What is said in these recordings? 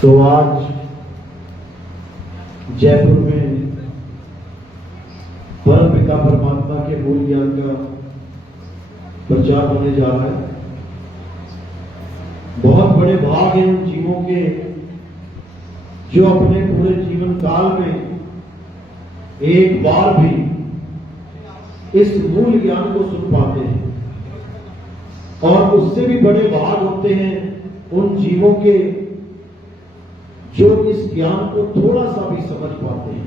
तो आज जयपुर में परम पिता परमात्मा के मूल ज्ञान का प्रचार होने जा रहा है। बहुत बड़े भाग हैं उन जीवों के जो अपने पूरे जीवन काल में एक बार भी इस मूल ज्ञान को सुन पाते हैं, और उससे भी बड़े भाग होते हैं उन जीवों के जो इस ज्ञान को थोड़ा सा भी समझ पाते हैं।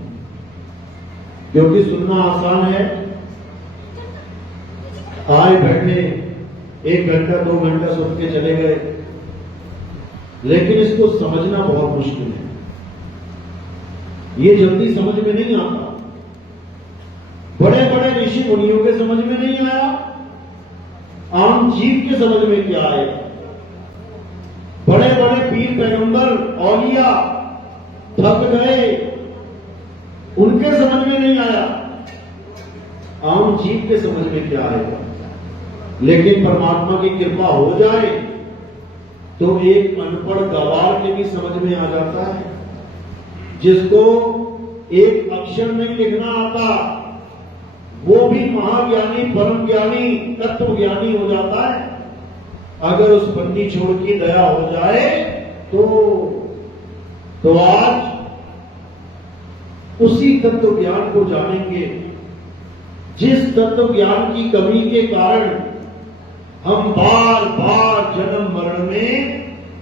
क्योंकि सुनना आसान है, आए बैठे 1 घंटा 2 घंटा सुन के चले गए, लेकिन इसको समझना बहुत मुश्किल है। ये जल्दी समझ में नहीं आता। बड़े बड़े ऋषि मुनियों के समझ में नहीं आया, आम जीव के समझ में क्या आएगा। बड़े बड़े पीर पैगंबर औलिया थक गए, उनके समझ में नहीं आया, आम जीव के समझ में क्या आएगा। लेकिन परमात्मा की कृपा हो जाए तो एक अनपढ़ गवार के भी समझ में आ जाता है। जिसको एक अक्षर नहीं लिखना आता, वो भी महाज्ञानी परम ज्ञानी तत्व ज्ञानी हो जाता है, अगर उस बंदी छोड़ की दया हो जाए तो आज उसी तत्व ज्ञान को जानेंगे जिस तत्व ज्ञान की कमी के कारण हम बार बार जन्म मरण में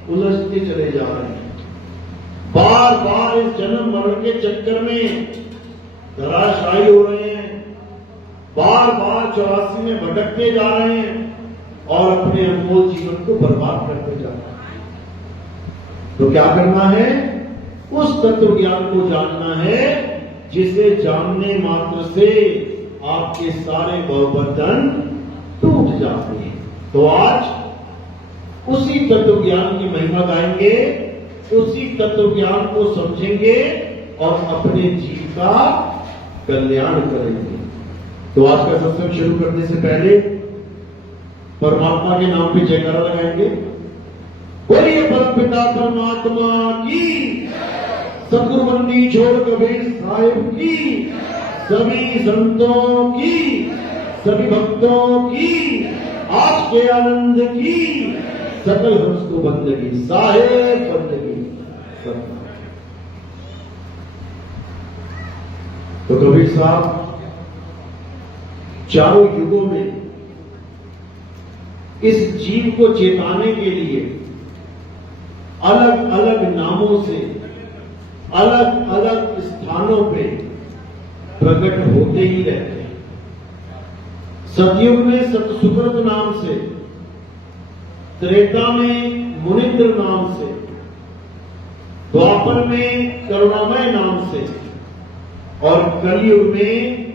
उलझते चले जा रहे हैं। बार बार इस जन्म मरण के चक्कर में धराशायी हो रहे हैं, बार बार 84 में भटकते जा रहे हैं और अपने अनमोल जीवन को बर्बाद करते जा रहे हैं। तो क्या करना है? उस तत्व ज्ञान को जानना है जिसे जानने मात्र से आपके सारे भवबंधन टूट जाते हैं। तो आज उसी तत्व ज्ञान की महिमा गाएंगे, उसी तत्व ज्ञान को समझेंगे और अपने जीव का कल्याण करेंगे। तो आज का सत्संग शुरू करने से पहले परमात्मा के नाम पे जयकारा लगाएंगे। बोलिए परम पिता परमात्मा की, सतगुरु बंदी छोड़ कबीर साहिब की, सभी संतों की, सभी भक्तों की, आज के आनंद की, सकल हंस को बंदगी साहेब बंदगी। तो कबीर साहब चारों युगों में इस जीव को चेताने के लिए अलग अलग नामों से अलग अलग स्थानों पे प्रकट होते ही रहते हैं। सतयुग में सतसुब्रत नाम से, त्रेता में मुनिंद्र नाम से, द्वापर में करुणामय नाम से और कलयुग में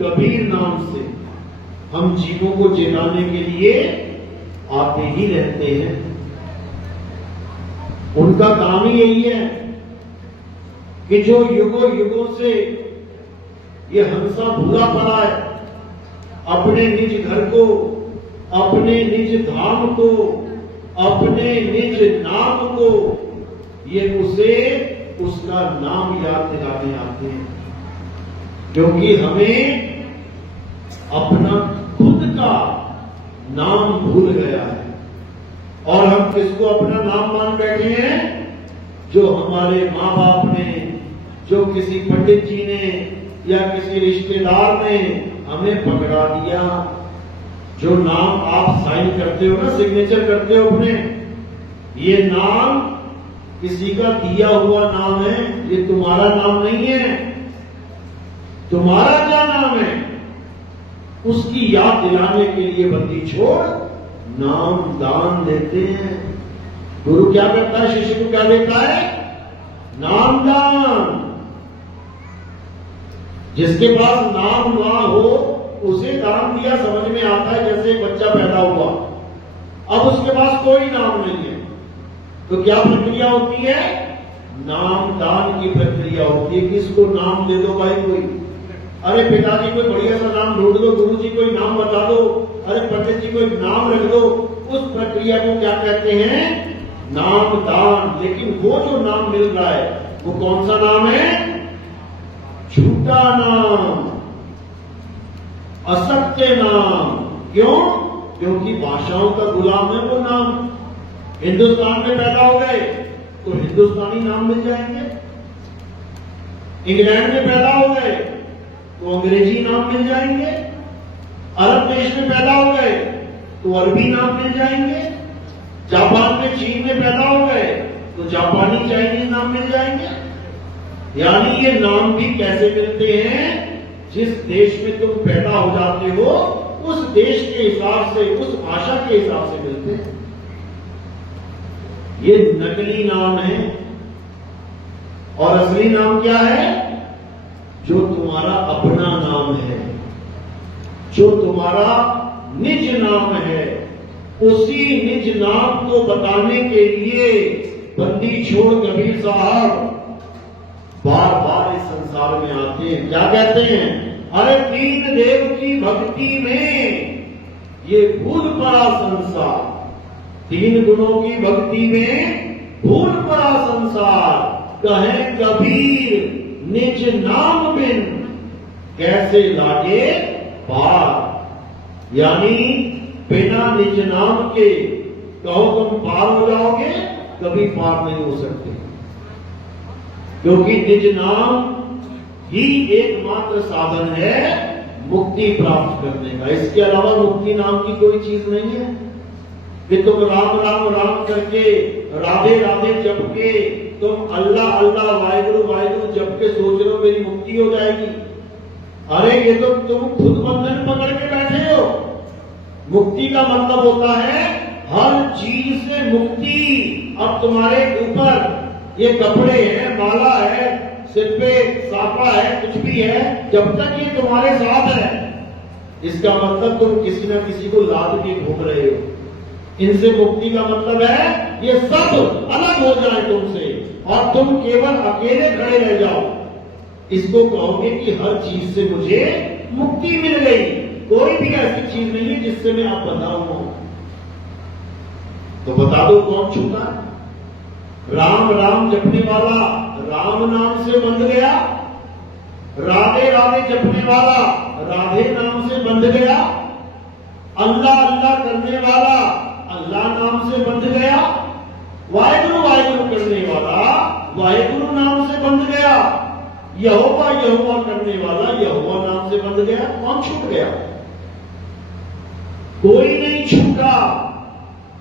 कबीर नाम से हम जीवों को चेताने के लिए आते ही रहते हैं। उनका काम ही यही है कि जो युगों युगों से ये हंसा भूला पड़ा है, अपने निज घर को, अपने निज धाम को, अपने निज नाम को, ये उसे उसका नाम याद दिलाने आते हैं। क्योंकि हमें अपना खुद का नाम भूल गया है और हम किसको अपना नाम मान बैठे हैं? जो हमारे माँ बाप ने, जो किसी पंडित जी ने या किसी रिश्तेदार ने हमें पकड़ा दिया। जो नाम आप साइन करते हो ना, सिग्नेचर करते हो अपने, ये नाम किसी का दिया हुआ नाम है, ये तुम्हारा नाम नहीं है। तुम्हारा क्या नाम है उसकी याद दिलाने के लिए बंदी छोड़ नाम दान देते हैं। गुरु क्या करता है? शिष्य को क्या देता है? नाम दान। जिसके पास नाम ना हो उसे दान दिया समझ में आता है, जैसे एक बच्चा पैदा हुआ, अब उसके पास कोई नाम नहीं है, तो क्या प्रक्रिया होती है? नाम दान की प्रक्रिया होती है। किसको नाम दे दो भाई? कोई, अरे पिताजी कोई बढ़िया सा नाम ढूंढ दो, गुरु जी कोई नाम बता दो, अरे पंडित जी कोई नाम रख दो। उस प्रक्रिया को क्या कहते हैं? नाम दान, लेकिन वो जो नाम मिल रहा है वो कौन सा नाम है? झूठा नाम, असत्य नाम। क्यों? क्योंकि भाषाओं का गुलाम है वो नाम। हिंदुस्तान में पैदा हो गए तो हिंदुस्तानी नाम मिल जाएंगे, इंग्लैंड में पैदा हो गए तो अंग्रेजी नाम मिल जाएंगे, अरब देश में पैदा हो गए तो अरबी नाम मिल जाएंगे, जापान में, चीन में पैदा हो गए तो जापानी, चाइनीज नाम मिल जाएंगे। यानी ये नाम भी कैसे मिलते हैं? जिस देश में तुम पैदा हो जाते हो उस देश के हिसाब से, उस भाषा के हिसाब से मिलते हैं। ये नकली नाम है। और असली नाम क्या है? जो तुम्हारा अपना नाम है, जो तुम्हारा निज नाम है। उसी निज नाम को बताने के लिए बंदी छोड़ कबीर साहब बार बार इस संसार में आते हैं। क्या कहते हैं? अरे तीन देव की भक्ति में ये भूल पड़ा संसार, तीन गुणों की भक्ति में भूल पड़ा संसार। कहे कबीर निज नाम बिन कैसे लागे पार। यानी बिना निज नाम के कहो तुम पार हो जाओगे, कभी पार नहीं हो सकते, क्योंकि निज नाम ही एकमात्र साधन है मुक्ति प्राप्त करने का। इसके अलावा मुक्ति नाम की कोई चीज नहीं है कि तुम राम राम राम करके, राधे राधे जप के, तुम अल्लाह अल्लाह वाहिगुरु वाहिगुरु जप के सोच रहे हो मेरी मुक्ति हो जाएगी। अरे ये तो तुम खुद बंधन पकड़ के बैठे हो। मुक्ति का मतलब होता है हर चीज से मुक्ति। अब तुम्हारे ऊपर ये कपड़े हैं, माला है, सिर पे साफा है, कुछ भी है, जब तक ये तुम्हारे साथ है, इसका मतलब तुम किसी न किसी को लाद के घूम रहे हो। इनसे मुक्ति का मतलब है ये सब अलग हो जाए तुमसे और तुम केवल अकेले खड़े रह जाओ। इसको कहोगे कि हर चीज से मुझे मुक्ति मिल गई। कोई भी ऐसी चीज नहीं है जिससे मैं आप बंधा हुआ हूं। तो बता दो कौन छूटा? राम राम जपने वाला राम नाम से बंध गया, राधे राधे जपने वाला राधे नाम से बंध गया, अल्लाह अल्लाह करने वाला अल्लाह नाम से बंध गया, वाहिगुरु वाहिगुरु करने वाला वाहिगुरु नाम से बंध गया, यहोवा यहोवा करने वाला यहोवा नाम से बंध गया। कौन छूट गया? कोई नहीं छूटा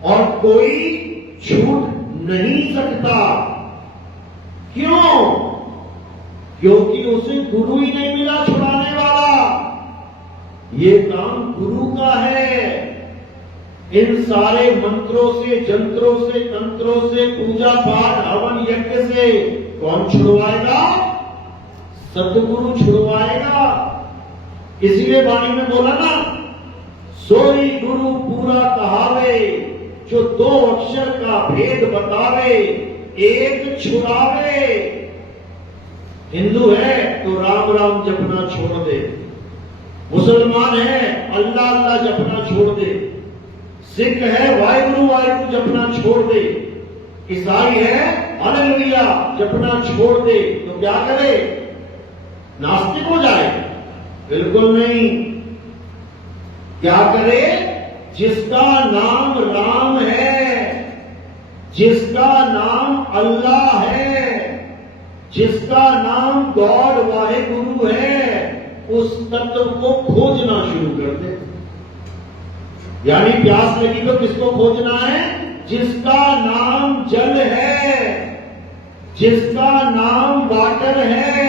और कोई छूट नहीं सकता। क्यों? क्योंकि उसे गुरु ही नहीं मिला छुड़ाने वाला। ये काम गुरु का है। इन सारे मंत्रों से, जंत्रों से, तंत्रों से, पूजा पाठ हवन यज्ञ से कौन छुड़वाएगा? सतगुरु छुड़वाएगा। इसीलिए वाणी में बोला ना, सोई गुरु पूरा कहावे, जो दो अक्षर का भेद बतावे, एक छुड़ावे। हिंदू है तो राम राम जपना छोड़ दे, मुसलमान है अल्लाह अल्लाह जपना छोड़ दे, सिख है वाहिगुरु वाहिगुरु जपना छोड़ दे, ईसाई है हालेलुया जपना छोड़ दे। तो क्या करे? नास्तिक हो जाए? बिल्कुल नहीं। क्या करे? जिसका नाम राम है, जिसका नाम अल्लाह है, जिसका नाम गॉड वाहिगुरु है, उस तत्व को खोजना शुरू कर दे। यानी प्यास लगी तो किसको खोजना है? जिसका नाम जल है, जिसका नाम वाटर है,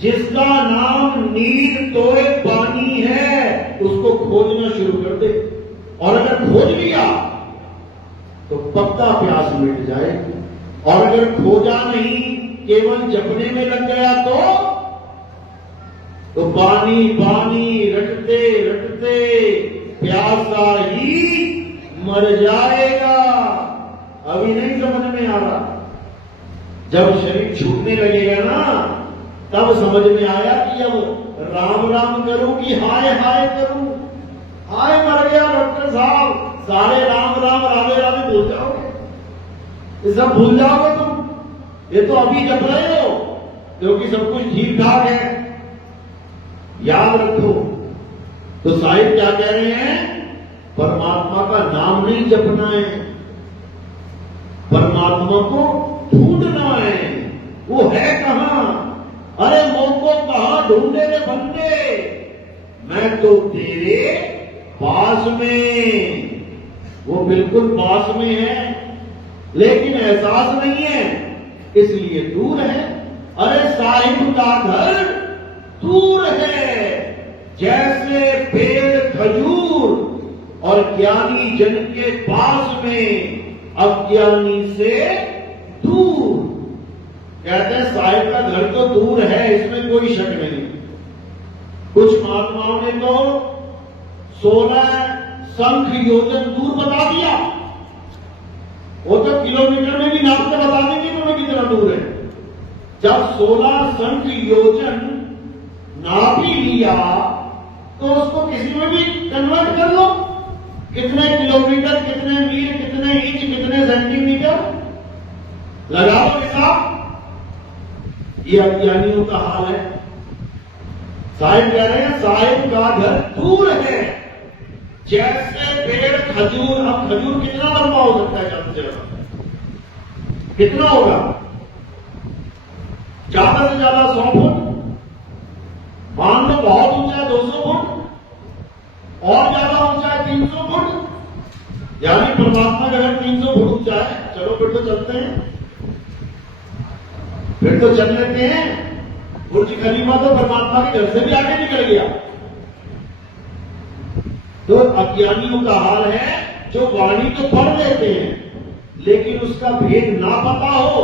जिसका नाम नीर तोए पानी है, उसको खोजना शुरू कर दे। और अगर खोज लिया तो पक्का प्यास मिट जाएगी। और अगर खोजा नहीं, केवल जपने में लग गया तो पानी पानी रटते रटते प्यासा ही मर जाएगा। अभी नहीं समझ में आ रहा। जब शरीर छूटने लगेगा ना, तब समझ में आया कि अब राम राम करूं कि हाय हाय करूं। हाय मर गया डॉक्टर साहब, सारे राम राम राधे राधे बोल जाओगे। ये सब भूल जाओगे तुम, ये तो अभी जप रहे हो क्योंकि सब कुछ ठीक ठाक है। याद रखो। तो साहिब क्या कह रहे हैं, परमात्मा का नाम नहीं जपना है, परमात्मा को ढूंढना है। वो है कहां? अरे मोको कहां ढूंढे रे बंदे, मैं तो तेरे पास में। वो बिल्कुल पास में है लेकिन एहसास नहीं है, इसलिए दूर है। अरे साहिब का घर दूर है, जैसे पेड़ खजूर और ज्ञानी जन के पास में, अज्ञानी से दूर। कहते हैं साहिब का घर तो दूर है, इसमें कोई शक नहीं। कुछ महात्माओं ने तो 16 संख योजन दूर बता दिया। वो तो किलोमीटर में भी नाप के बता देंगे तुम्हें कितना दूर है। जब 16 संख योजन नाप ही लिया तो उसको किसी में भी कन्वर्ट कर लो, कितने किलोमीटर, कितने मील, कितने इंच, कितने सेंटीमीटर, लगा लो हिसाब। ये अज्ञानियों का हाल है। साहिब कह रहे हैं साहिब का घर दूर है, जैसे पेड़ खजूर। अब खजूर कितना लंबा हो सकता है? कितना होगा? ज्यादा से ज्यादा 100 फुट, मान लो बहुत ऊंचा है 200 फुट, और ज्यादा ऊंचा है 300 फुट। यानी परमात्मा का अगर 300 फुट ऊंचा है, चलो फिर तो चलते हैं, फिर तो चल लेते हैं। बुर्ज खलीफा तो परमात्मा के घर से भी आगे निकल गया। तो अज्ञानियों का हाल है जो वाणी तो पढ़ लेते हैं लेकिन उसका भेद ना पता हो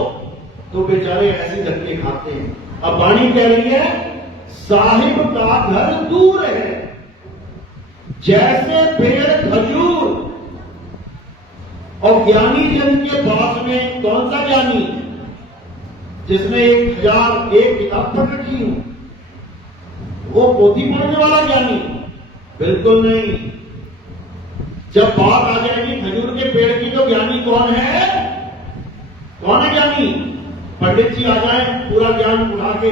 तो बेचारे ऐसे धक्के खाते हैं। अब वाणी कह रही है साहिब का घर दूर है, जैसे पेड़ खजूर और ज्ञानी जन के पास में। कौन सा ज्ञानी? जिसने 1001 किताब पढ़ रखी हूं, वो पोथी पढ़ने वाला ज्ञानी? बिल्कुल नहीं। जब बात आ जाएगी खजूर के पेड़ की तो ज्ञानी कौन है? कौन है ज्ञानी? पंडित जी आ जाए पूरा ज्ञान उठा के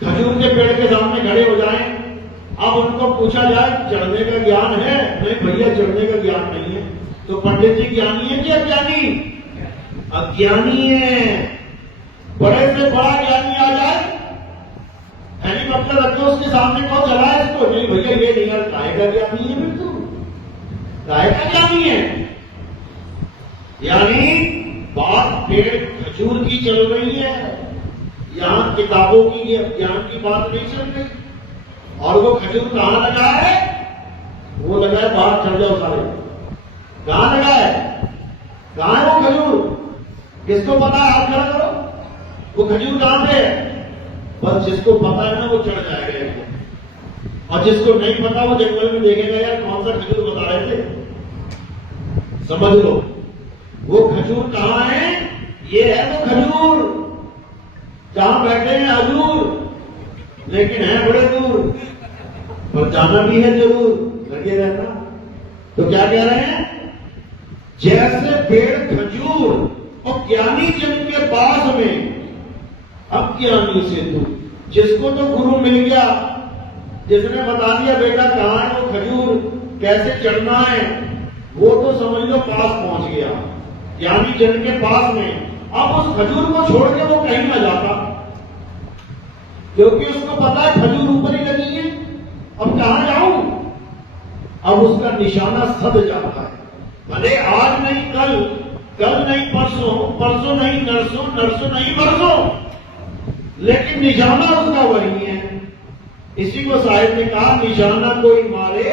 खजूर के पेड़ के सामने खड़े हो जाएं। अब उनको पूछा जाए चढ़ने का ज्ञान है? नहीं भैया, चढ़ने का ज्ञान नहीं है। तो पंडित जी ज्ञानी है कि अज्ञानी? अज्ञानी है। बड़े से बड़ा ज्ञानी आ जाए, हेलीकॉप्टर रख दो उसके सामने, कौन चलाए इसको? नहीं भैया ये नहीं है। काय का ज्ञानी है? बिल्कुल काय का ज्ञानी है। यानी बात पेड़ खजूर की चल रही है, यहां किताबों की ज्ञान की बात नहीं चल रही। और वो खजूर कहां लगा है? वो लगा है बाहर, चढ़ जाओ सारे। कहां लगा है? कहां है वो खजूर? किसको पता है? हाथ खड़ा करो। वो खजूर कहां पे है? बस जिसको पता है ना वो चढ़ जाएगा, और जिसको नहीं पता वो जंगल में देखेगा यार कौन सा खजूर बता रहे थे। समझ लो वो खजूर कहां है? ये है वो खजूर जहां बैठे हैं हजूर, लेकिन है बड़े दूर, पर जाना भी है जरूर, लगे रहना। तो क्या कह रहे हैं? जैसे पेड़ खजूर और ज्ञानी जन के पास में, अज्ञानी से दूर। जिसको तो गुरु मिल गया, जिसने बता दिया बेटा कहां है वो खजूर, कैसे चढ़ना है, वो तो समझ लो पास पहुंच गया, ज्ञानी जन के पास में। अब उस खजूर को छोड़ के वो कहीं ना जाता, क्योंकि उसको पता है खजूर ऊपर ही लगी है, अब कहां जाऊं? अब उसका निशाना सद जाता है। भले आज नहीं कल, कल नहीं परसों, परसों नहीं नरसों, नरसों नहीं परसों, लेकिन निशाना उसका वही है। इसी को साहिब ने कहा निशाना कोई मारे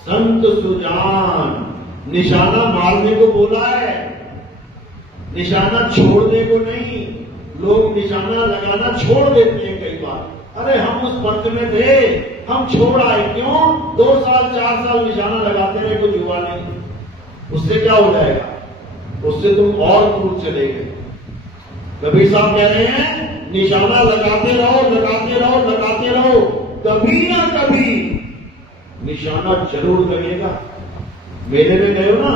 संत सुजान। निशाना मारने को बोला है, निशाना छोड़ने को नहीं। लोग निशाना लगाना छोड़ देते हैं कई बार। अरे हम उस पंथ में थे, हम छोड़ आए, क्यों? 2 साल 4 साल निशाना लगाते रहे, कुछ हुआ नहीं। उससे क्या हो जाएगा? उससे तुम और दूर चले गए। कबीर साहब कह रहे हैं निशाना लगाते रहो, लगाते रहो, लगाते रहो, कभी ना कभी निशाना जरूर लगेगा। मेले में गए हो ना,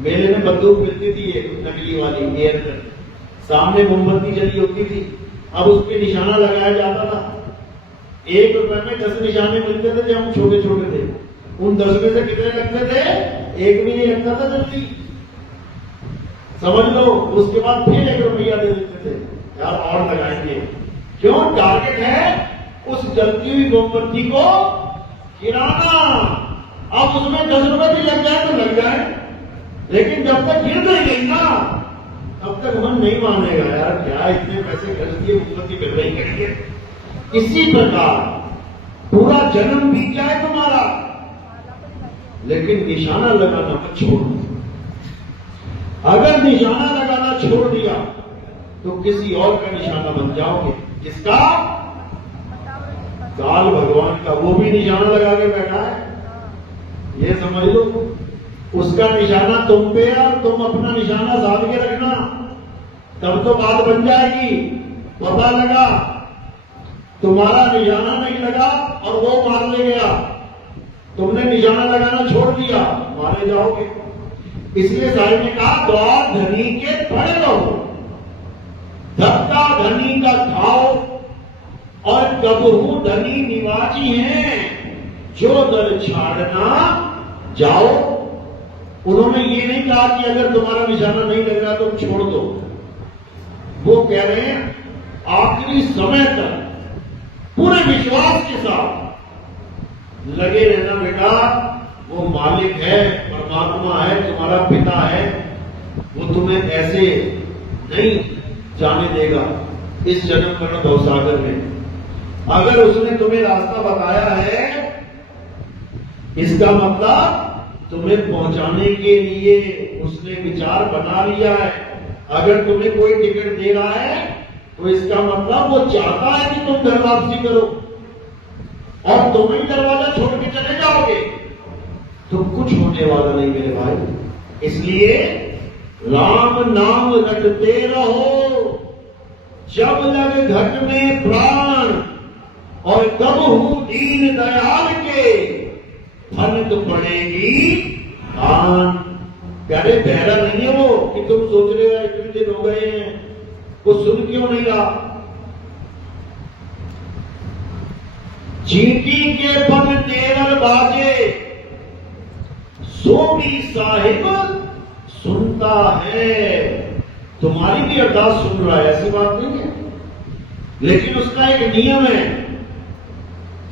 मेले में बंदूक मिलती थी एक नकली वाली एयर गन, सामने मोमबत्ती जली होती थी, अब उस पर निशाना लगाया जाता था। 1 रुपए में 10 निशाने मिलते थे जब हम छोटे छोटे थे। उन 10 में से कितने लगते थे? 1 भी नहीं लगता था जल्दी, समझ लो। उसके बाद फिर 1 रुपया दे देते थे, यार और लगाएंगे। क्यों? टारगेट है उस जलती हुई मोमबत्ती को गिराना। अब उसमें 10 रुपए भी लग जाए तो लग जाए, लेकिन जब तक गिर नहीं गई ना तब तक मन नहीं मानेगा, यार क्या इतने पैसे खर्च दिए, मोमबत्ती गिर नहीं करिए। इसी प्रकार पूरा जन्म बीत जाए तुम्हारा, लेकिन निशाना लगाना मत छोड़ो। अगर निशाना लगाना छोड़ दिया तो किसी और का निशाना बन जाओगे। किसका? काल भगवान का। वो भी निशाना लगा के बैठा है, ये समझ लो। उसका निशाना तुम पे है और तुम अपना निशाना साध के रखना, तब तो बात बन जाएगी। पता लगा तुम्हारा निशाना नहीं लगा और वो मारने गया, तुमने निशाना लगाना छोड़ दिया, मारे जाओगे। इसलिए साहिब ने कहा, द्वार धनी के पड़े रहो, धक्का धनी का खाओ, और कबहू धनी निवाजी हैं, जो दर छाड़ना जाओ। उन्होंने ये नहीं कहा कि अगर तुम्हारा निशाना नहीं लग रहा तो छोड़ दो। वो कह रहे हैं आखिरी समय तक पूरे विश्वास के साथ लगे रहना बेटा। वो मालिक है, परमात्मा है, तुम्हारा पिता है, वो तुम्हें ऐसे नहीं जाने देगा इस जन्म मरण भवसागर में। अगर उसने तुम्हें रास्ता बताया है, इसका मतलब तुम्हें पहुंचाने के लिए उसने विचार बना लिया है। अगर तुम्हें कोई टिकट दे रहा है तो इसका मतलब वो चाहता है कि तुम घर वापसी करो, और तुम ही दरवाजा छोड़ के चले जाओगे तो कुछ होने वाला नहीं मेरे भाई। इसलिए राम नाम रटते रहो, जब लग घट में प्राण, और कब हूं दीन दयाल के, फलित पड़ेगी दान। प्यारे बहरा नहीं है वो कि तुम सोच रहे हो इतने दिन हो गए हैं, वो सुन क्यों नहीं रहा? चींटी के पग तेवर बाजे, सो भी साहिब सुनता है। तुम्हारी भी अरदास सुन रहा है, ऐसी बात नहीं है, लेकिन उसका एक नियम है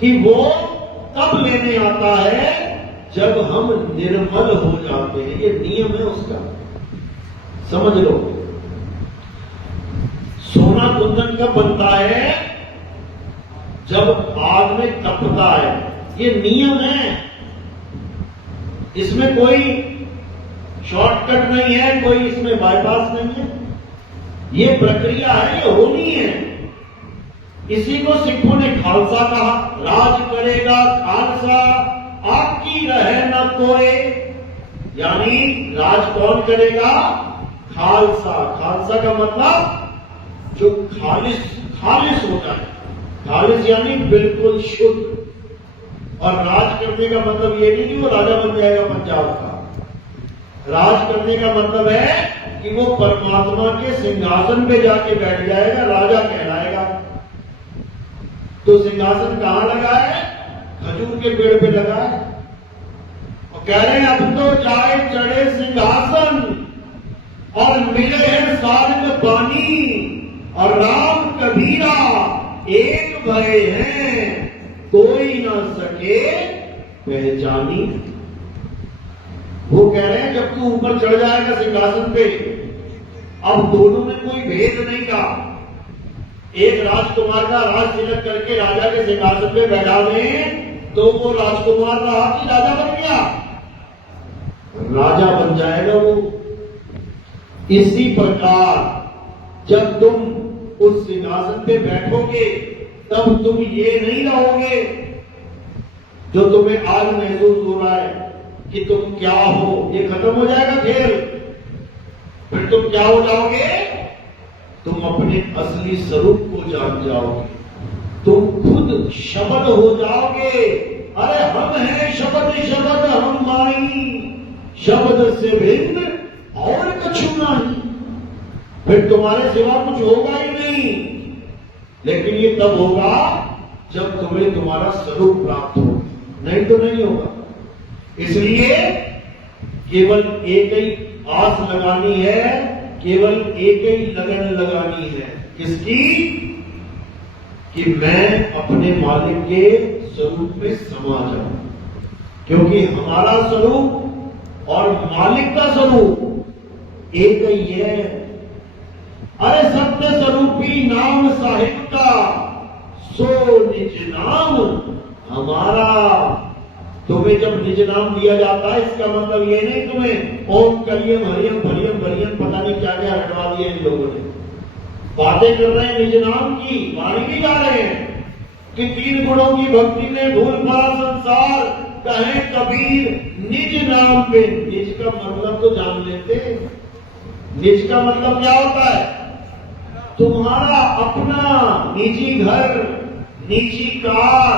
कि वो तब लेने आता है जब हम निर्मल हो जाते हैं। ये नियम है उसका, समझ लो। सोना कुंदन कब बनता है? जब आग में तपता है। ये नियम है, इसमें कोई शॉर्टकट नहीं है, कोई इसमें बाईपास नहीं है। ये प्रक्रिया है, ये होनी है। इसी को सिखों ने खालसा कहा। राज करेगा खालसा, आपकी रहे न कोई। यानी राज कौन करेगा? खालसा। खालसा का मतलब जो खालिस होता है। खालिस यानी बिल्कुल शुद्ध। और राज करने का मतलब ये नहीं कि वो राजा बन जाएगा पंजाब का। राज करने का मतलब है कि वो परमात्मा के सिंहासन पे जाके बैठ जाएगा, राजा कहलाएगा। तो सिंहासन कहां लगा है? खजूर के पेड़ पे लगा है। और कह रहे हैं अब तो जाए चढ़े सिंहासन, और मिले हैं सार्ग पानी, और राम कबीरा एक भय हैं, कोई ना सके पहचानी। वो कह रहे हैं जब तू ऊपर चढ़ जाएगा सिंहासन पे, अब दोनों में कोई भेद नहीं का। एक राजकुमार का राज तिलक करके राजा के सिंहासन पे बैठा दें तो वो राजकुमार रहा कि राजा बन गया? राजा बन जाएगा वो। इसी प्रकार जब तुम उस सिंहासन पे बैठोगे तब तुम ये नहीं रहोगे जो तुम्हें आज महसूस हो रहा है कि तुम क्या हो। ये खत्म हो जाएगा खेल। फिर तुम क्या हो जाओगे? तुम अपने असली स्वरूप को जान जाओगे, तुम खुद शब्द हो जाओगे। अरे हम हैं शब्द, शब्द हम माई, शब्द से भिन्न और कछु नहीं, फिर तुम्हारे सिवा कुछ होगा ही नहीं। लेकिन ये तब होगा जब तुम्हें तुम्हारा स्वरूप प्राप्त हो, नहीं तो नहीं होगा। इसलिए केवल एक ही आस लगानी है, केवल एक ही लगन लगानी है। किसकी? कि मैं अपने मालिक के स्वरूप में समा जाऊं, क्योंकि हमारा स्वरूप और मालिक का स्वरूप एक ही है। अरे सत्य स्वरूपी नाम साहिब का, सो निज नाम हमारा। तुम्हें जब निज नाम दिया जाता है, इसका मतलब ये नहीं तुम्हें ओम कलियम हरियम भरियम भरियम पता नहीं क्या क्या हटवा दिया इन लोगों ने। बातें कर रहे हैं निज नाम की, वाणी भी गा रहे हैं कि 3 गुणों की भक्ति में भूल भरा संसार, कहे कबीर निज नाम पे। निज का मतलब तो जान लेते। निज का मतलब क्या होता है? तुम्हारा अपना निजी घर, निजी कार,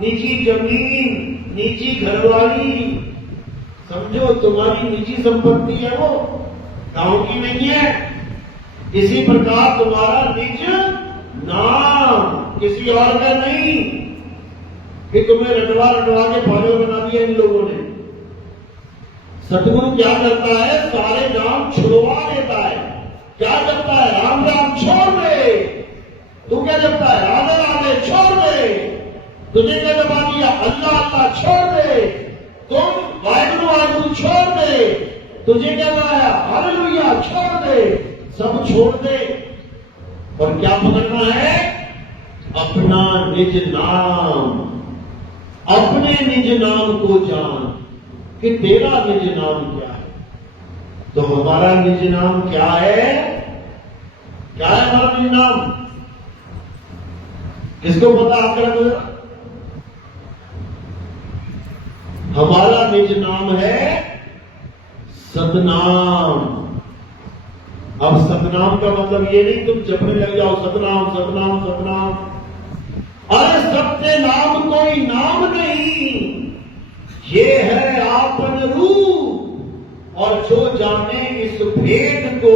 निजी जमीन, निजी घरवाली, समझो तुम्हारी निजी संपत्ति है वो, गांव की नहीं है। इसी प्रकार तुम्हारा निज नाम किसी और का नहीं कि तुम्हें रटवा रटवा के पागल बना दिया इन लोगों ने। सतगुरु क्या करता है? सारे नाम छुड़वा देता है। क्या करता है? राम राम छोड़ दे। तू क्या करता है? राधे राधे छोड़ दे। तुझे क्या दबा दिया? अल्लाह अल्लाह छोड़ दे। तुम वाहिगुरु वाहिगुरु छोड़ दे। तुझे क्या बनाया? हालेलुया छोड़ दे। सब छोड़ दे और क्या पकड़ना है? अपना निज नाम। अपने निज नाम को जान कि तेरा निज नाम क्या है। तो हमारा निज नाम क्या है? क्या है हमारा निज नाम? किसको पता? आप क्या बोल? हमारा निज नाम है सतनाम। अब सतनाम का मतलब ये नहीं तुम जपने लग जाओ सतनाम सतनाम सतनाम। अरे सत्य नाम कोई नाम नहीं, ये है आपन रूप। और जो जाने इस भेद को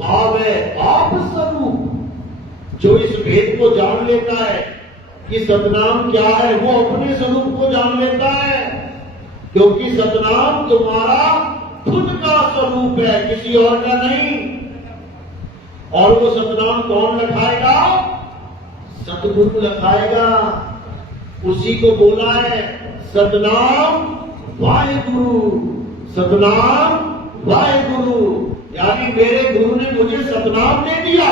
पावे आप स्वरूप। जो इस भेद को जान लेता है कि सतनाम क्या है, वो अपने स्वरूप को जान लेता है। क्योंकि सतनाम तुम्हारा खुद का स्वरूप है, किसी और का नहीं। और वो सतनाम कौन लखाएगा? सतगुरु लखाएगा। उसी को बोला है सतनाम वाहिगुरु, सतनाम वाहिगुरु। यानी मेरे गुरु ने मुझे सतनाम दे दिया,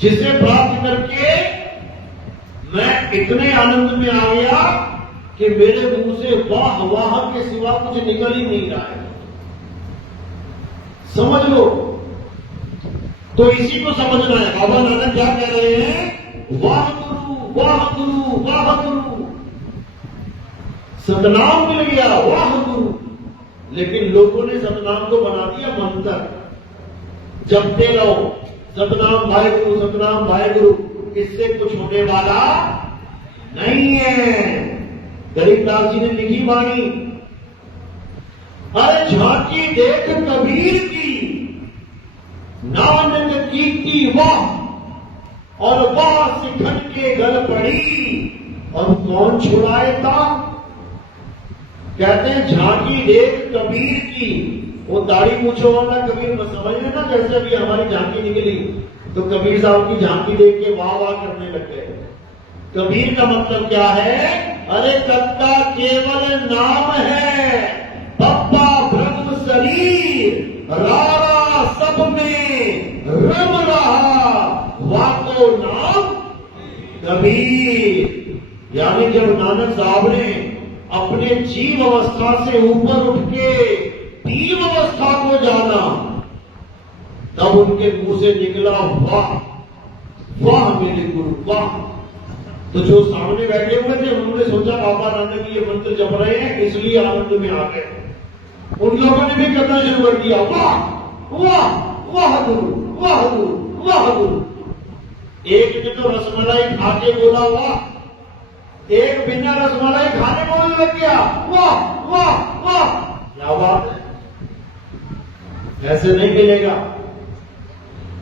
जिसे प्राप्त करके मैं इतने आनंद में आ गया कि मेरे मुंह से वाह वाह के सिवा कुछ निकल ही नहीं रहा है। समझ लो। तो इसी को समझना है। बाबा नानक क्या कह रहे हैं? वाह गुरु वाह गुरु वाह गुरु। सतनाम मिल गया, वाह गुरु। लेकिन लोगों ने सतनाम को बना दिया मंत्र। जपते रहो सतनाम भाई गुरु, सतनाम भाई गुरु। इससे कुछ होने वाला नहीं है। गरीबदास जी ने लिखी वाणी, अरे झांकी देख कबीर की, नानक कीर्ति वाह। और वाह सिखन के गल पड़ी, और कौन छुड़ाए था? कहते हैं झांकी देख कबीर की। वो दाढ़ी मूछों वाला कबीर समझ लेना, जैसे अभी हमारी झांकी निकली तो कबीर साहब की झांकी देख के वाह वाह करने लग गए। कबीर का मतलब क्या है? अरे कत्ता केवल नाम है, पप्पा ब्रह्म शरीर, रारा सब में रम रहा, वाको नाम कबीर। यानी जब नानक साहब ने अपने जीव अवस्था से ऊपर उठ के जीव अवस्था को जाना, तब उनके मुंह से निकला वाह वाह मेरे गुरु वाह। तो जो सामने बैठे हुए थे उन्होंने सोचा बाबा नानक ये मंत्र जप रहे हैं, इसलिए आनंद में आ गए। उन लोगों ने भी करना शुरू कर दिया वाह वाह वाह गुरु वाह गुरु वाह गुरु। एक ने तो रसमलाई खा के बोला वाह, एक बिना रसमलाई खाने बोलने लग गया वाह वाह वाह। क्या बात है? ऐसे नहीं मिलेगा।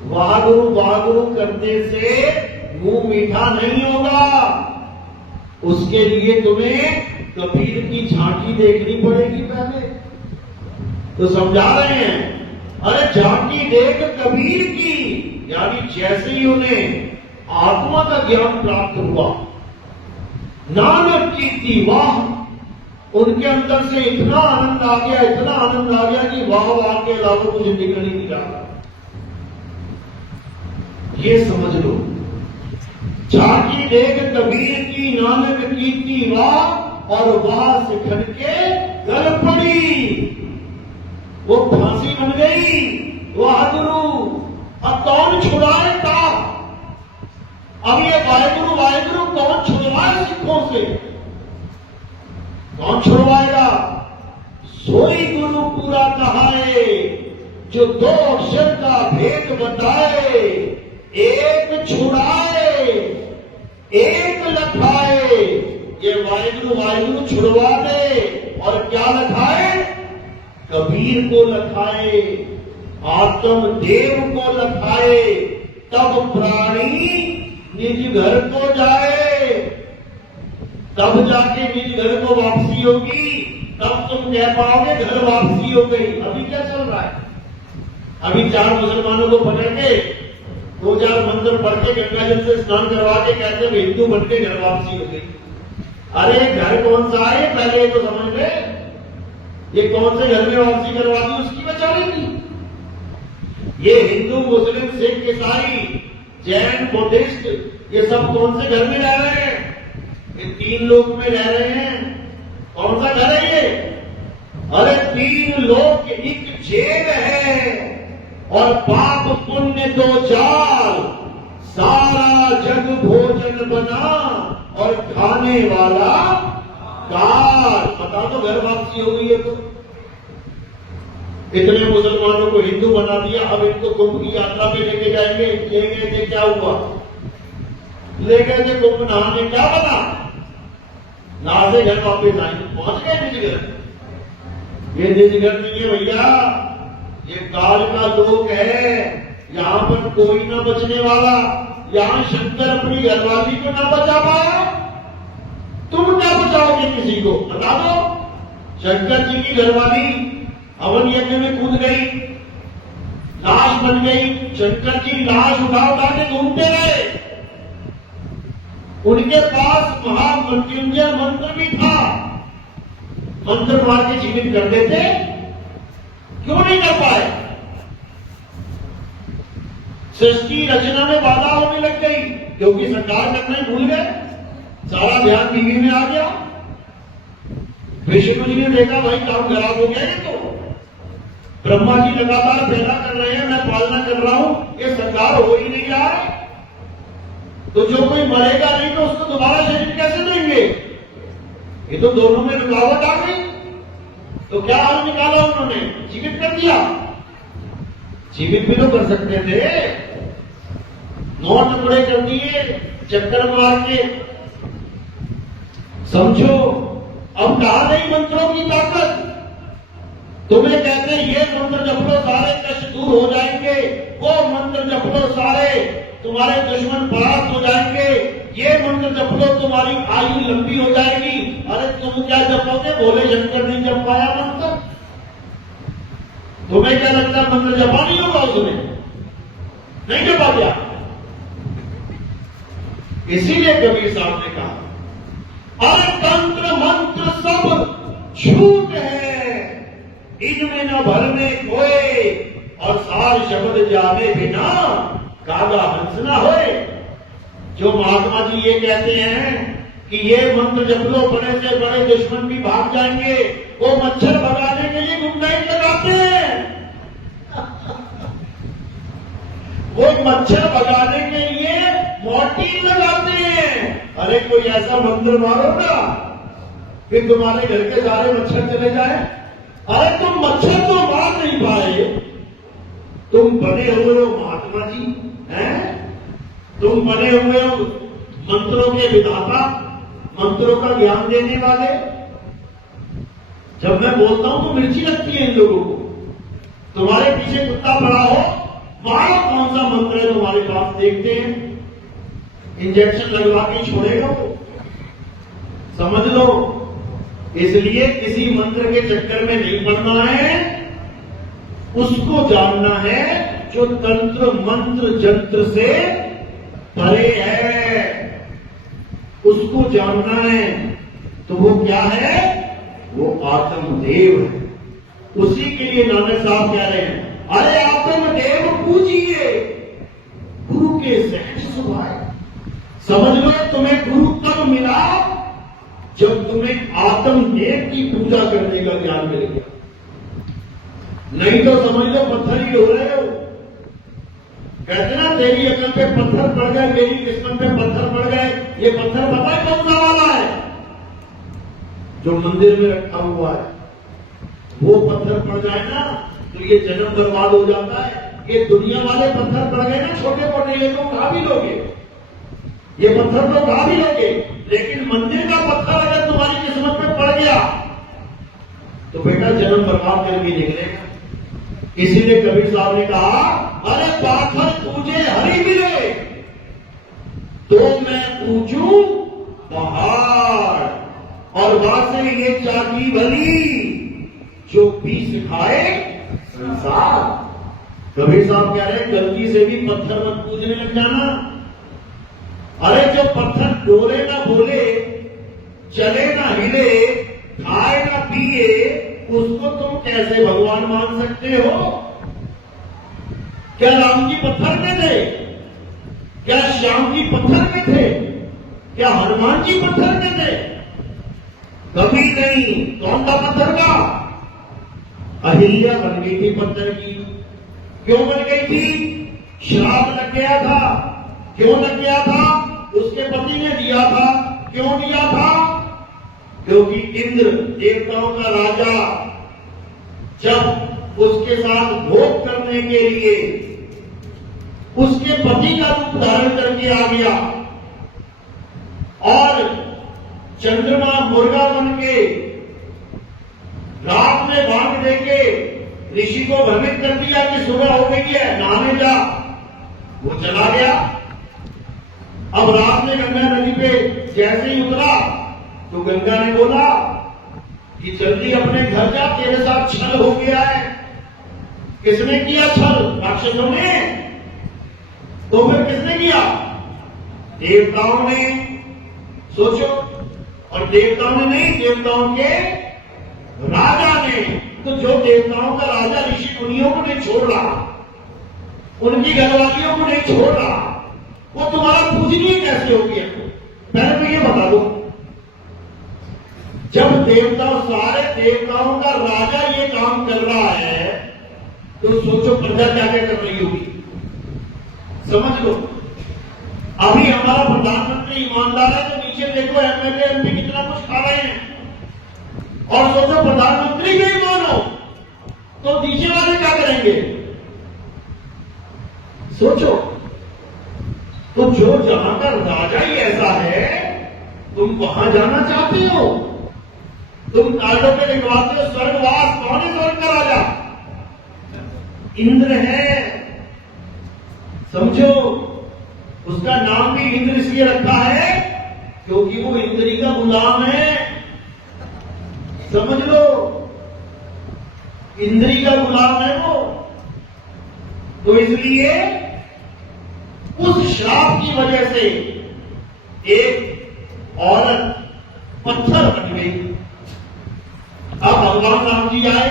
वाहगुरु करने से मुंह मीठा नहीं होगा। उसके लिए तुम्हें कबीर की झांकी देखनी पड़ेगी पहले। तो समझा रहे हैं, अरे झांकी देख कबीर की, यानी जैसे ही उन्हें आत्मा का ज्ञान प्राप्त हुआ, नानक की वाह, उनके अंदर से इतना आनंद आ गया, इतना आनंद आ गया कि वाह वाह के अलावा कुछ निकल ही नहीं रहा। ये समझ लो, झांकी देख कबीर की, नानक की वाह, और वहां से खन के गल पड़ी, वो फांसी बन गई। वाहगुरु अब कौन छुड़ाएगा? अब ये वाहेगुरु वाहेगुरु कौन छुड़वाए सिखों से? कौन छुड़वाएगा? सोई गुरु पूरा कहाए, जो दो अक्षर का भेद बताए। एक छुड़ाए एक लखाए, ये वाहेगुरु छुड़वा दे, और क्या लखाए? कबीर को लखाए, आत्म देव को लखाए, तब प्राणी निज घर को जाए। तब जाके निज घर को वापसी होगी, तब तुम कह पाओगे घर वापसी हो गई। अभी क्या चल रहा है? अभी 4 मुसलमानों को पकड़ के 2-4 मंत्र पढ़ के गंगा जल से स्नान करवा के कहते हैं हिंदू बन के घर वापसी हो गई। अरे घर कौन सा है पहले ये तो समझ ले। ये कौन से घर में वापसी करवा दी उसकी बेचारी की? ये हिंदू मुस्लिम सिख ईसाई जैन बुद्धिस्ट ये सब कौन से घर में रह रहे हैं? ये 3 लोक में रह रहे हैं। कौन सा घर है ये? अरे 3 लोक एक जेल है, और पाप पुण्य 2 जाल, सारा जग भोजन बना, और खाने वाला काल। बता दो घर वापसी हो गई है तो। इतने मुसलमानों को हिंदू बना दिया, अब इनको कुंभ की यात्रा पे लेके जाएंगे। ले गए थे, क्या हुआ? ले गए थे कुंभ नहाने, क्या बना? नहा से घर वापस आएंगे, पहुंच गए निज घर। ये निज घर नहीं है भैया, ये काल का लोक है। यहां पर कोई ना बचने वाला। यहां शंकर अपनी घरवाली को ना बचा पाया, तुम क्या बचाओगे किसी को? बता दो। शंकर जी की घरवाली हवन यज्ञ में कूद गई, लाश बन गई। शंकर जी लाश उठा उठा के घूमते रहे। उनके पास महामृत्युंजय मंत्र भी था, मंत्र मार के जीवित कर देते। क्यों नहीं कर पाए? सृष्टि रचना में बाधा होने लग गई, क्योंकि संकार करना ही भूल गए। सारा ध्यान बीवी में आ गया। विष्णु जी ने देखा भाई काम खराब हो गया। ये तो ब्रह्मा जी लगातार पैदा कर रहे हैं, मैं पालना कर रहा हूं, ये संकार हो ही नहीं रहा है। तो जो कोई मरेगा नहीं तो उसको दोबारा शरीर कैसे देंगे? ये तो दोनों में रुकावट आ गई। तो क्या हाल निकाला उन्होंने? जीवित कर दिया। जीवित भी तो कर सकते थे, 9 टुकड़े कर दिए चक्कर मार के। समझो अब कहा नहीं मंत्रों की ताकत। तुम्हें कहते हैं ये मंत्र जप लो सारे कष्ट दूर हो जाएंगे, वो मंत्र जप लो सारे तुम्हारे दुश्मन परास्त हो जाएंगे, ये मंत्र जप लो तुम्हारी आयु लंबी हो जाएगी। अरे तुम क्या जपोगे? भोले शंकर नहीं जप पाया मंत्र। तुम्हें क्या लगता है मंत्र जपा नहीं होगा उसने? नहीं जपा गया। इसीलिए कबीर साहब ने कहा अरे तंत्र मंत्र सब झूठ है, इनमें न भरने कोई, और सार शब्द जाने बिना कागा हंस ना होए। जो महात्मा जी ये कहते हैं कि ये मंत्र जप लो बड़े से बड़े दुश्मन भी भाग जाएंगे, वो मच्छर भगाने के लिए गुड नाइट लगाते हैं। वो मच्छर भगाने के लिए मॉर्टीन लगाते हैं। अरे कोई ऐसा मंत्र मारो ना फिर तुम्हारे घर के सारे मच्छर चले जाए। अरे तुम मच्छर तो मार नहीं पाए, तुम बने हुए हो महात्मा जी हैं, तुम बने हुए हो मंत्रों के विधाता, मंत्रों का ज्ञान देने वाले। जब मैं बोलता हूं तो मिर्ची लगती है इन लोगों को। तुम्हारे पीछे कुत्ता पड़ा हो, मारो कौन सा मंत्र है तुम्हारे पास, देखते हैं, इंजेक्शन लगवा के छोड़ेगा वो, समझ लो। इसलिए किसी मंत्र के चक्कर में नहीं पड़ना है, उसको जानना है जो तंत्र मंत्र जंत्र से परे है, उसको जानना है। तो वो क्या है? वो आत्मदेव है। उसी के लिए नानक साहब कह रहे हैं, अरे आत्मदेव पूजिए, गुरु के सहज स्वभाव। समझ लो, तुम्हें गुरु तब मिला जब तुम्हें आत्मदेव की पूजा करने का ज्ञान मिल गया। नहीं तो समझ लो पत्थर ही हो रहे हो। कहते ना, तेरी अकल पे पत्थर पड़ गए, मेरी किस्मत पे पत्थर पड़ गए। ये पत्थर पता है कौन सा वाला है? जो मंदिर में रखा हुआ है। वो पत्थर पड़ जाए ना तो ये जन्म बर्बाद हो जाता है। ये दुनिया वाले पत्थर पड़ गए ना छोटे मोटे, ये तो उठा भी लोगे, ये पत्थर तो उठा भी लोगे, लेकिन मंदिर का पत्थर अगर तुम्हारी किस्मत में पड़ गया तो बेटा जन्म बर्बाद करके निकलेगा। इसीलिए कबीर साहब ने कहा, अरे पाथर पूजे हरि मिले तो मैं पूजूं पहाड़, और बात से ये चाकी भली जो भी सिखाए संसार। कबीर साहब कह रहे हैं, गलती से भी पत्थर मत पूजने लग जाना। अरे जो पत्थर डोले ना बोले, चले ना हिले, खाए ना पिए, उसको तुम कैसे भगवान मान सकते हो? क्या राम जी पत्थर में थे? क्या श्याम जी पत्थर में थे? क्या हनुमान जी पत्थर में थे? कभी नहीं। कौन था पत्थर का? अहिल्या बन गई थी पत्थर की। क्यों बन गई थी? श्राप लग गया था। क्यों लग गया था? उसके पति ने दिया था। क्यों दिया था? क्योंकि इंद्र देवताओं का राजा जब उसके साथ भोग करने के लिए उसके पति का रूप धारण करके आ गया और चंद्रमा मुर्गा बन के रात में भांग देके ऋषि को भ्रमित कर दिया कि सुबह हो गई है, नहाने जा। वो चला गया। अब रात में गंगा नदी पे जैसे ही उतरा तो गंगा ने बोला कि जल्दी अपने घर जा, तेरे साथ छल हो गया है। किसने किया छल? राक्षसों ने। तो फिर किसने किया? देवताओं ने। सोचो, और देवताओं ने नहीं, देवताओं के राजा ने। तो जो देवताओं का राजा ऋषि मुनियों को नहीं छोड़ रहा, उनकी घरवालियों को नहीं छोड़ रहा, वो तुम्हारा पूजनीय कैसे हो गया? पहले तो ये बता दो। जब देवता, सारे देवताओं का राजा ये काम कर रहा है तो सोचो प्रजा क्या क्या कर रही होगी। समझ लो, अभी हमारा प्रधानमंत्री ईमानदार है तो नीचे देखो एमएलए एमपी कितना कुछ खा रहे हैं, और सोचो प्रधानमंत्री बेईमान हो तो नीचे वाले क्या करेंगे? सोचो। तो जो जहां का राजा ही ऐसा है, तुम वहां जाना चाहते हो? तुम कार्डों पे लिखवाते हो स्वर्गवास। कौन है स्वर्ग का राजा? इंद्र है। समझो, उसका नाम भी इंद्र इसलिए रखा है क्योंकि वो इंद्री का गुलाम है। समझ लो, इंद्री का गुलाम है वो। तो इसलिए उस श्राप की वजह से एक औरत पत्थर बन गई। अब भगवान राम जी आए,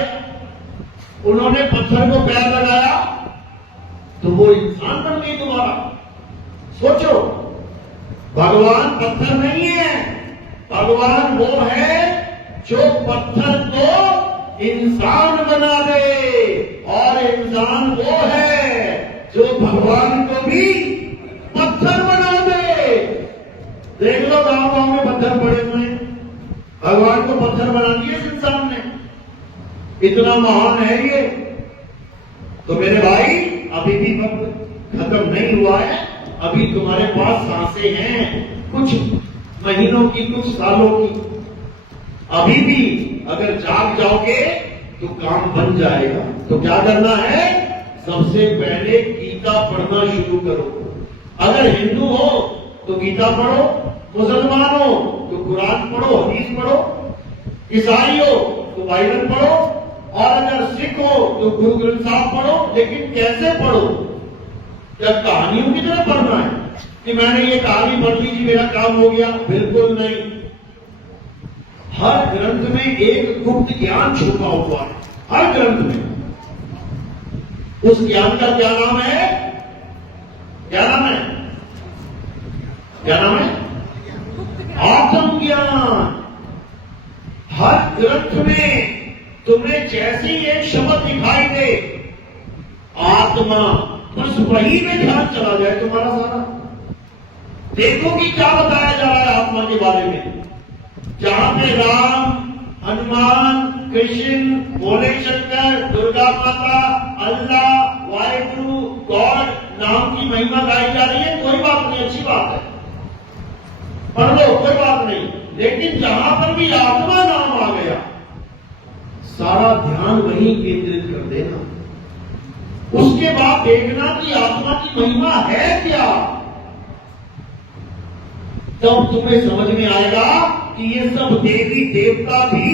उन्होंने पत्थर को पैर लगाया तो वो इंसान बन गई दोबारा। सोचो, भगवान पत्थर नहीं है, भगवान वो है जो पत्थर को इंसान बना दे, और इंसान वो है जो भगवान को भी पत्थर बना दे। देख लो गांव गांव में पत्थर पड़े हुए हैं, भगवान को पत्थर बना दिया इस इंसान ने। इतना महान है ये। तो मेरे भाई, अभी भी वक्त खत्म नहीं हुआ है। अभी तुम्हारे पास सांसें हैं, कुछ महीनों की, कुछ सालों की। अभी भी अगर जाग जाओगे तो काम बन जाएगा। तो क्या करना है? सबसे पहले गीता पढ़ना शुरू करो। अगर हिंदू हो तो गीता पढ़ो, मुसलमान हो तो कुरान पढ़ो, हदीस पढ़ो, ईसाई हो तो बाइबल पढ़ो, और अगर सिख हो तो गुरु ग्रंथ साहब पढ़ो। लेकिन कैसे पढ़ो? क्या कहानियों की तरह पढ़ना है कि मैंने ये कहानी पढ़ ली जी मेरा काम हो गया? बिल्कुल नहीं। हर ग्रंथ में एक गुप्त ज्ञान छुपा हुआ है, हर ग्रंथ में। उस ज्ञान का क्या नाम है? क्या नाम है? क्या नाम है? आत्मज्ञान। हर ग्रंथ में तुम्हें जैसी एक शब्द दिखाई दे, आत्मा, बस वही में ध्यान चला जाए तुम्हारा सारा। देखो कि क्या बताया जा रहा है आत्मा के बारे में। जहां पे राम, हनुमान, कृष्ण, भोले शंकर, दुर्गा माता, अल्लाह, वाहिगुरु, गॉड नाम की महिमा गाई जा रही है, कोई बात नहीं, अच्छी बात है, पढ़ लो, कोई बात नहीं। लेकिन जहां पर भी आत्मा नाम आ गया, सारा ध्यान वहीं केंद्रित कर देना। उसके बाद देखना कि आत्मा की महिमा है क्या। तब तुम्हें समझ में आएगा कि ये सब देवी देवता भी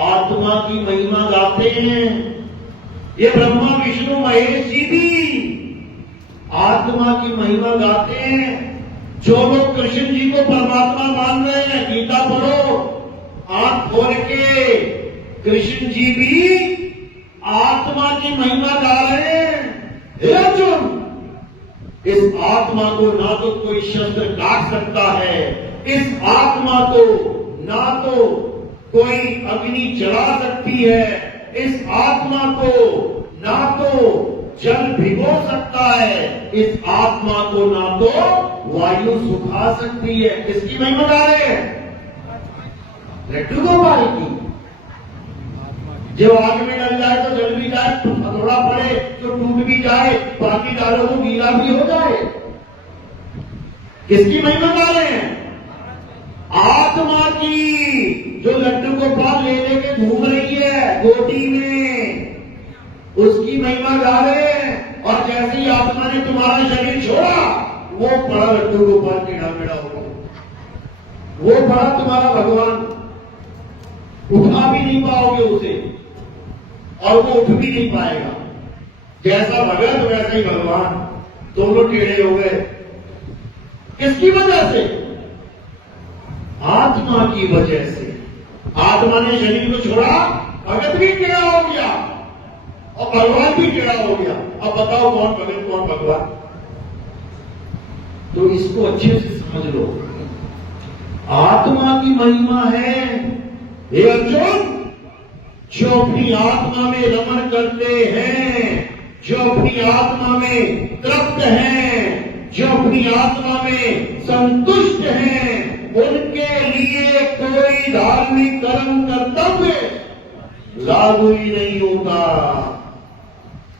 आत्मा की महिमा गाते हैं। ये ब्रह्मा विष्णु महेश जी भी आत्मा की महिमा गाते हैं। जो लोग कृष्ण जी को परमात्मा मान रहे हैं, गीता पढ़ो, आंख खोल के, कृष्ण जी भी आत्मा की महिमा गा रहे हैं। हे अर्जुन, इस आत्मा को ना तो कोई शस्त्र काट सकता है, इस आत्मा को ना तो कोई अग्नि जला सकती है, इस आत्मा को ना तो जल भिगो सकता है, इस आत्मा को ना तो वायु सुखा सकती है। किसकी महिमा गा रहे हैं? लड्डू गोपाल की। जो आग में डल जाए तो जल भी जाए, तो हथौड़ा पड़े तो टूट भी जाए, बाकी डालो तो गीला भी हो जाए। किसकी महिमा गा रहे हैं? आत्मा की, जो लड्डू गोपाल ले लेके घूम रही है गोदी में, उसकी महिमा गा रहे हैं। और जैसे ही आत्मा ने तुम्हारा शरीर छोड़ा, वो पड़ा लड्डू गोपाल टेढ़ा मेढ़ा हो गया, वो पड़ा तुम्हारा भगवान। उठा भी नहीं पाओगे उसे, और वो उठ भी नहीं पाएगा। जैसा भगत वैसा ही भगवान, दोनों टेढ़े हो गए। किसकी वजह से? आत्मा की वजह से। आत्मा ने शरीर को छोड़ा, भगत भी टेढ़ा हो गया और भगवान भी टेढ़ा हो गया। अब बताओ कौन भगत कौन भगवान? तो इसको अच्छे से समझ लो। आत्मा की महिमा है, हे अर्जुन, जो अपनी आत्मा में रमण करते हैं, जो अपनी आत्मा में तृप्त हैं, जो अपनी आत्मा में संतुष्ट हैं, उनके लिए कोई धार्मिक कर्म कर्तव्य लागू ही नहीं होता।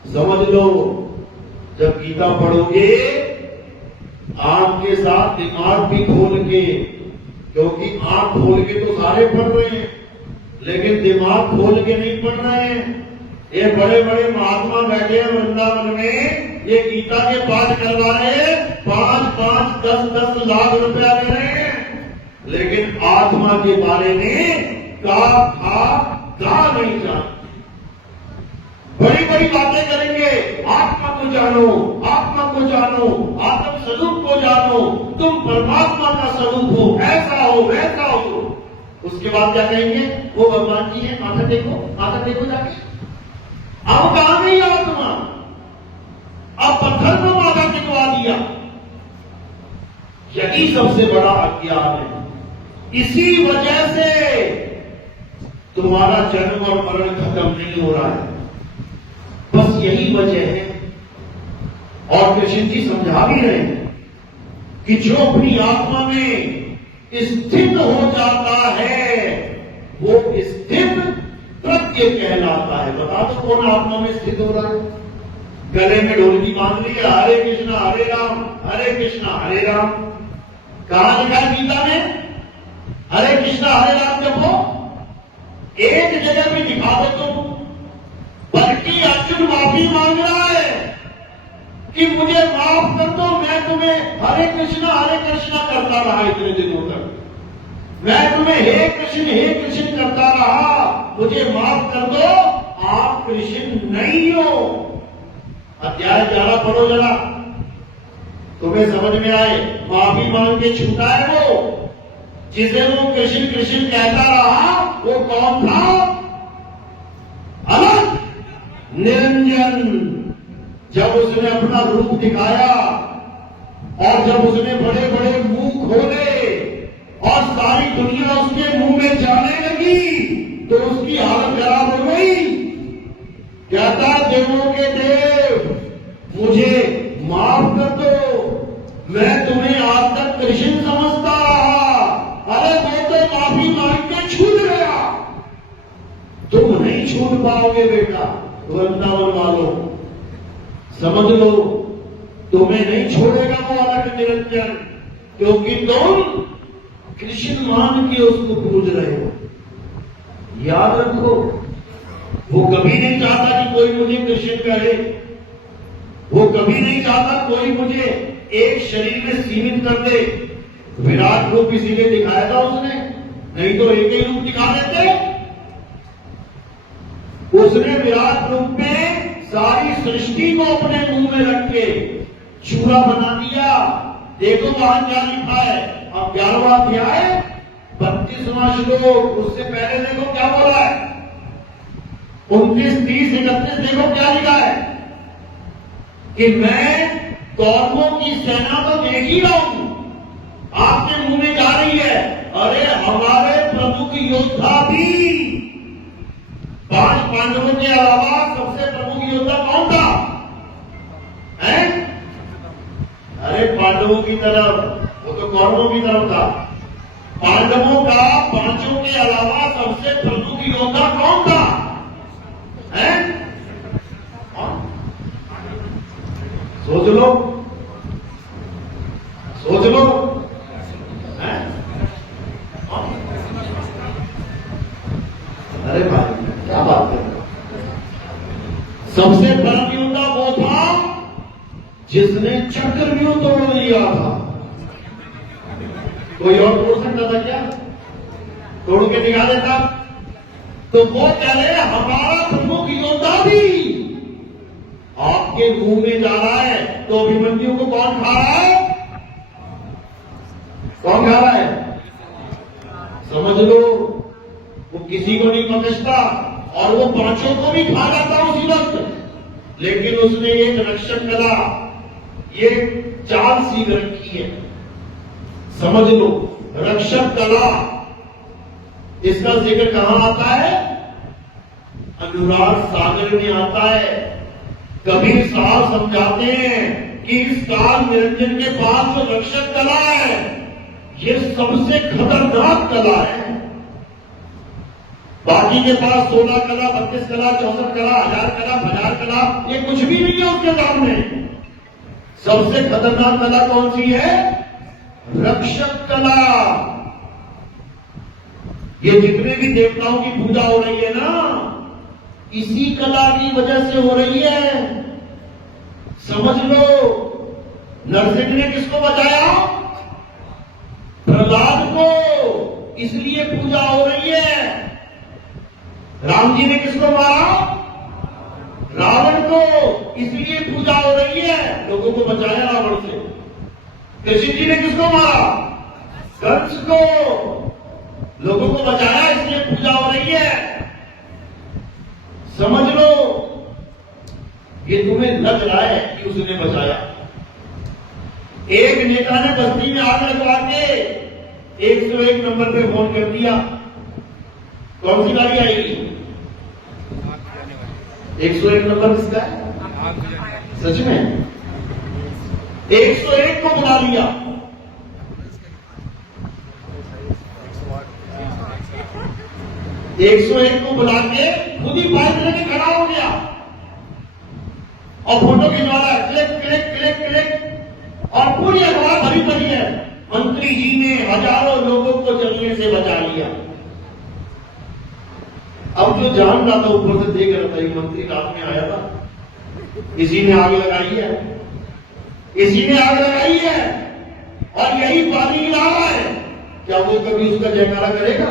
समझ लो, जब गीता पढ़ोगे आंख के साथ दिमाग भी खोल के, क्योंकि आंख खोल के तो सारे पढ़ रहे हैं, लेकिन दिमाग खोल के नहीं पढ़ रहे हैं। ये बड़े बड़े महात्मा बैठे हैं वृंदावन में, ये गीता के पाठ करवा रहे हैं, 5-5, 10-10 लाख रुपया ले रहे हैं, लेकिन आत्मा के बारे में का नहीं जानते। बड़ी बड़ी बातें करेंगे, आत्मा को जानो, आत्मा को जानो, आत्म स्वरूप को जानो, तुम परमात्मा का स्वरूप हो, ऐसा हो वैसा हो। उसके बाद क्या कहेंगे? वो भगवान जी है, माथा देखो जाके। अब कहां गई आत्मा? अब पत्थर को माथा टिकवा दिया। यही सबसे बड़ा अज्ञान है। इसी वजह से तुम्हारा जन्म और मरण खत्म नहीं हो रहा है, बस यही वजह है। और कृष्ण जी समझा भी रहे हैं कि जो अपनी आत्मा में स्थित हो जाता है, वो स्थित प्रज्ञ कहलाता है। बता दो कौन आत्मा में स्थित हो रहा है? गले में ढोलकी बांध ली है, हरे कृष्णा हरे राम, हरे कृष्णा हरे राम। कहां लिखा है गीता में? हरे कृष्णा हरे राम जपो। एक जगह भी दिखा दो तुम, बल्कि अर्जुन माफी मांग रहा है कि मुझे माफ कर दो, मैं तुम्हें हरे कृष्णा करता रहा इतने दिनों तक, मैं तुम्हें हे कृष्ण करता रहा, मुझे माफ कर दो, आप कृष्ण नहीं हो। अध्याय 11 पढ़ो जरा, तुम्हें समझ में आए। माफी मांग के छूटा है वो, जिसे वो कृष्ण कहता रहा, वो कौन था? अलग निरंजन। जब उसने अपना रूप दिखाया और जब उसने बड़े बड़े मुंह खोले और सारी दुनिया उसके मुंह में जाने लगी, तो उसकी हालत खराब हो गई। कहता, देवों के देव, मुझे माफ कर दो, मैं तुम्हें आज तक कृष्ण समझता रहा। अरे वो तो माफी मांग के छूट गया, तुम नहीं छूट पाओगे बेटा। वृंदावन वालों समझ लो, तुम्हें नहीं छोड़ेगा वो अलग निरंजन, क्योंकि तुम कृष्ण मान के उसको पूज रहे हो। याद रखो, वो कभी नहीं चाहता कि कोई मुझे कृष्ण कहे, वो कभी नहीं चाहता कोई मुझे एक शरीर में सीमित कर दे। विराट रूप इसीलिए दिखाया था उसने, नहीं तो एक ही रूप दिखा देते। उसने विराट रूप में सारी सृष्टि को अपने मुंह में रख के चूरा बना दिया। देखो वहां क्या लिखा है, अब 11वां अध्याय 32वां श्लोक, उससे पहले देखो क्या बोला है, 29, 30, 31 देखो क्या लिखा है कि मैं कौरवों की सेना तो देख ही रहा हूं, आपके मुंह में जा रही है। अरे हमारे प्रमुख योद्धा भी, 5 पांडवों के अलावा सबसे प्रमुख योद्धा कौन था? हैं? अरे पांडवों की तरफ, वो तो कौरवों की तरफ था। पांडवों का 5 के अलावा सबसे प्रमुख योद्धा कौन था? हैं? सोच लो, सोच लो। अरे भाई क्या बात कर रहे हो? सबसे परम योद्धा वो था जिसने चक्रव्यूह तोड़ लिया था। कोई और तोड़ सकता था क्या? तोड़ के दिखा देता। तो वो चले, हमारा प्रमुख योद्धा भी आपके मुंह में जा रहा है, तो अभिमन्यु को कौन खा रहा है? कौन खा रहा है? समझ लो, वो किसी को नहीं बख्शता और वो 5 को भी खा जाता उसी वक्त। लेकिन उसने एक रक्षक कला, ये चाल सीख रखी है। समझ लो, रक्षक कला, इसका जिक्र कहां आता है? अनुराग सागर में आता है। कबीर साहब समझाते हैं कि इस काल निरंजन के पास जो रक्षक कला है, ये सबसे खतरनाक कला है। बाकी के पास 16 कला, 32 कला, 64 कला, 1000 कला, 1000 कला, ये कुछ भी नहीं है उसके सामने। सबसे खतरनाक कला कौन सी है? रक्षक कला। ये जितने भी देवताओं की पूजा हो रही है ना, इसी कला की वजह से हो रही है। समझ लो, नरसिंह ने किसको बचाया? प्रहलाद को, इसलिए पूजा हो रही है। राम जी ने किसको मारा? रावण को, इसलिए पूजा हो रही है। लोगों को बचाया रावण से। कृष्ण जी ने किसको मारा? कंस को, लोगों को बचाया, इसलिए पूजा हो रही है। समझ लो, ये तुम्हें लग रहा है कि उसने बचाया। एक नेता ने बस्ती में आग लगवा के 101 नंबर पे फोन कर दिया। कौन सी गाड़ी आएगी? 101 नंबर किसका है? सच में 101 को बुला लिया। एक 101 को बुला के खुद ही बाइक लेके खड़ा हो गया और फोटो खिंचवा रहा है, क्लिक क्लिक क्लिक क्लिक, और पूरी अखबार भरी पड़ी है। मंत्री जी ने हजारों लोगों को जलने से बचा लिया। तो जान रहा था, ऊपर से देख रहा था, ये मंत्री रात में आया था, इसी ने आग लगाई है, इसी ने आग लगाई है और यही पानी गिरा रहा है। क्या वो कभी उसका जयकारा करेगा?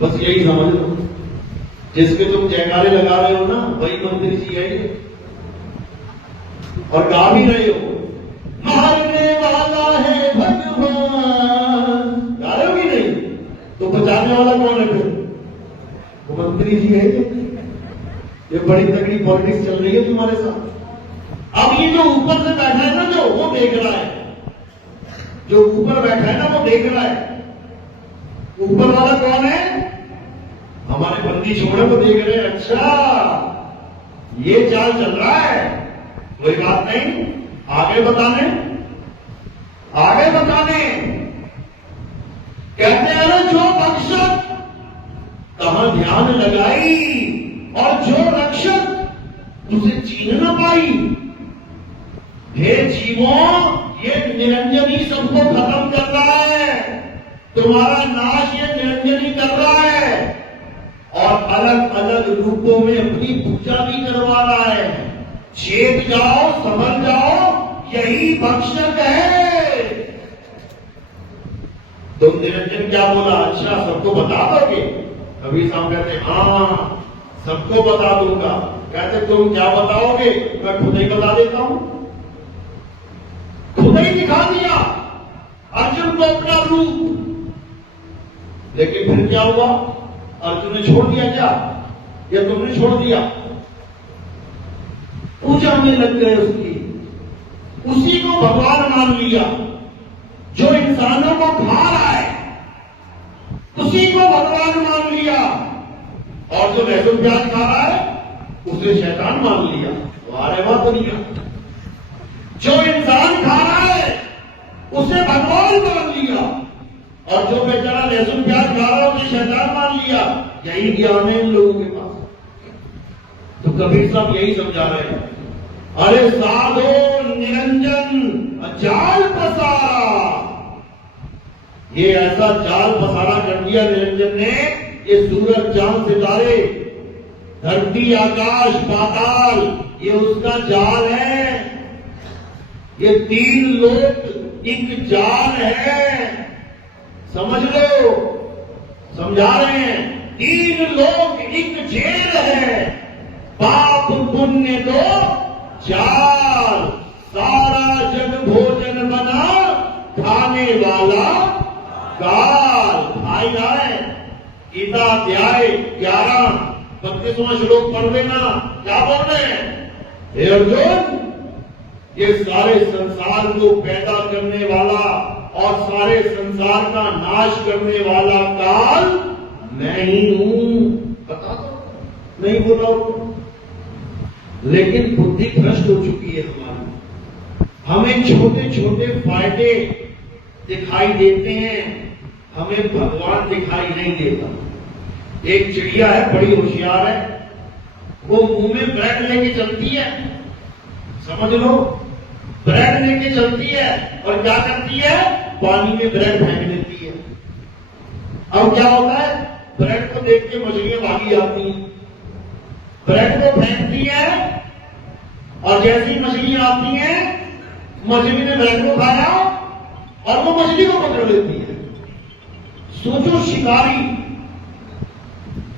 बस यही समझ लो, जिसके तुम जयकारे लगा रहे हो ना, वही मंत्री जी है ये। और गा भी रहे हो, मारने वाला है भगवान, गा रहे हो कि नहीं? तो बचाने वाला कौन है फिर? वो मंत्री जी है। ये बड़ी तगड़ी पॉलिटिक्स चल रही है तुम्हारे साथ। अब ये जो ऊपर से बैठा है ना, जो वो देख रहा है, जो ऊपर बैठा है ना वो देख रहा है। ऊपर वाला कौन है? हमारे बंदी छोड़े को देख रहे हैं, अच्छा ये चाल चल रहा है, कोई बात नहीं, आगे बताने, आगे बताने। कहते हैं ना, जो बख्शत कहां ध्यान लगाई और जो रक्षक उसे चीन न पाई। हे जीवों, ये निरंजन ही सबको खत्म कर रहा है, तुम्हारा नाश ये निरंजन ही कर रहा है और अलग अलग रूपों में अपनी पूजा भी करवा रहा है। चेत जाओ, समझ जाओ, यही भक्षक है। तुम निरंजन क्या बोला? अच्छा सबको बता दोगे? कबीर साहब कहते हाँ सबको बता दूंगा। कहते तुम क्या बताओगे? मैं खुद ही बता देता हूं। खुद ही दिखा दिया अर्जुन को अपना रूप, लेकिन फिर क्या हुआ? अर्जुन ने छोड़ दिया क्या, या तुमने छोड़ दिया? पूजा में लग गए उसकी, उसी को भगवान मान लिया। जो इंसानों को खा रहा है उसी को भगवान मान लिया, और जो लहसुन प्याज खा रहा है उसे शैतान मान लिया। वारे वाह दुनिया, जो इंसान खा रहा है उसे भगवान मान लिया, और जो बेचारा लहसुन प्याज खा रहा है उसे शैतान मान लिया। यही ज्ञान है इन लोगों के पास। तो कबीर साहब यही समझा रहे हैं, अरे साधो निरंजन जाल पसारा। ये ऐसा जाल पसारा कर दिया निरंजन ने, ये सूरज चांद सितारे, धरती आकाश पाताल, ये उसका जाल है। ये तीन लोक एक जाल है, समझ लो, समझा रहे हैं। तीन लोक एक जेल है, पाप पुण्य दो जाल, सारा जग भोजन बना, खाने वाला काल। भाई आए गीता अध्याय 11 32वां श्लोक पढ़ लेना। क्या बोल रहे हैं? हे अर्जुन, ये सारे संसार को पैदा करने वाला और सारे संसार का नाश करने वाला काल मैं ही हूं। बता दो, नहीं बोला हो। लेकिन बुद्धि भ्रष्ट हो चुकी है हमारी। हमें छोटे छोटे फायदे दिखाई देते हैं, हमें भगवान दिखाई नहीं देता। एक चिड़िया है, बड़ी होशियार है, वो मुंह में ब्रेड लेके चलती है, समझ लो, ब्रेड लेके चलती है और क्या करती है? पानी में ब्रेड फेंक देती है। अब क्या होता है? ब्रेड को देख के मछलियां भागी आती हैं, ब्रेड को फेंकती है और जैसी मछलियां आती हैं, मछली ने ब्रेड को खाया और वो मछली को पकड़ लेती है। सोचो शिकारी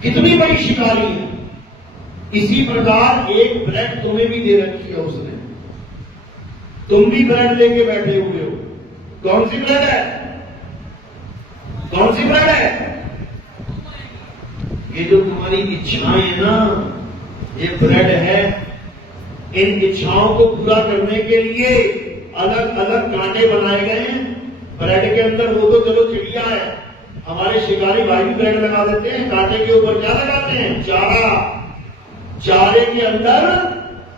कितनी बड़ी शिकारी है। इसी प्रकार एक ब्रेड तुम्हें भी दे रखी है उसने, तुम भी ब्रेड लेके बैठे हुए हो। कौन सी ब्रेड है? कौन सी ब्रेड है? ये जो तुम्हारी इच्छाएं है ना, ये ब्रेड है। इन इच्छाओं को पूरा करने के लिए अलग अलग कांटे बनाए गए हैं ब्रेड के अंदर। वो तो चलो चिड़िया है, हमारे शिकारी भाई भी ब्रेड लगा देते हैं। कांटे के ऊपर क्या लगाते हैं? चारा। चारे के अंदर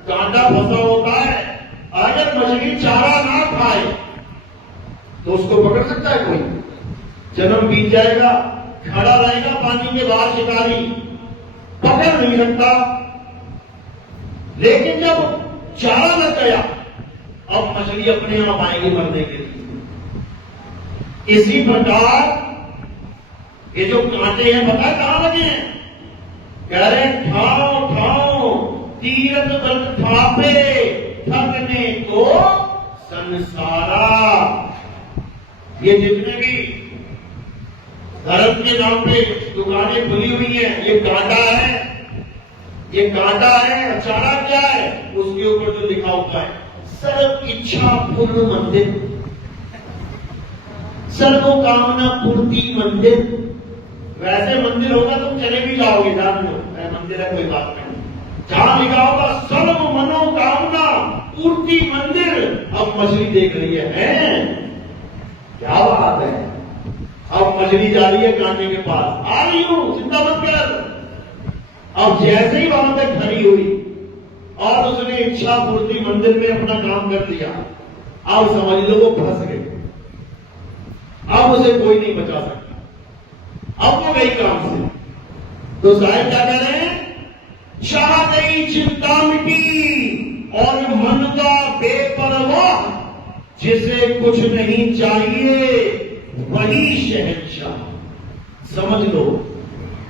कांटा फंसा होता है। अगर मछली चारा ना खाए तो उसको पकड़ सकता है कोई? जन्म बीत जाएगा, खड़ा रहेगा पानी के बाहर शिकारी, पकड़ नहीं सकता। लेकिन जब चारा लग गया, अब मछली अपने आप आएगी मरने के लिए। इसी प्रकार ये जो कांटे हैं पता है कहां लगे हैं? कह रहे ठाव ठाव तीरथ दल थापे थकने को संसारा। ये जितने भी धर्म के नाम पे दुकानें खुली हुई हैं, ये कांटा है, ये कांटा है। अचारा क्या है? उसके ऊपर जो लिखा होता है सर्व इच्छा पूर्ण मंदिर, सर्वो कामना पूर्ति मंदिर। वैसे मंदिर होगा तुम चले भी जाओगे, जान लो मंदिर है कोई बात नहीं। जहां लिखा होगा सर्व मनोकामना पूर्ति मंदिर, अब मछली देख रही है क्या बात है। अब मछली जा रही है कांटे के पास, आ रही हूं चिंता मत कर। अब जैसे ही वहां तक खड़ी हुई और उसने इच्छा पूर्ति मंदिर में अपना काम कर दिया, अब समझ लो वो फंस गए। अब उसे कोई नहीं बचा सकता, अब वो गई काम से। तो साहब क्या कह रहे हैं? चाह गई चिंता मिटी और मन का बेपरवाह, जिसे कुछ नहीं चाहिए वही शहंशाह। समझ लो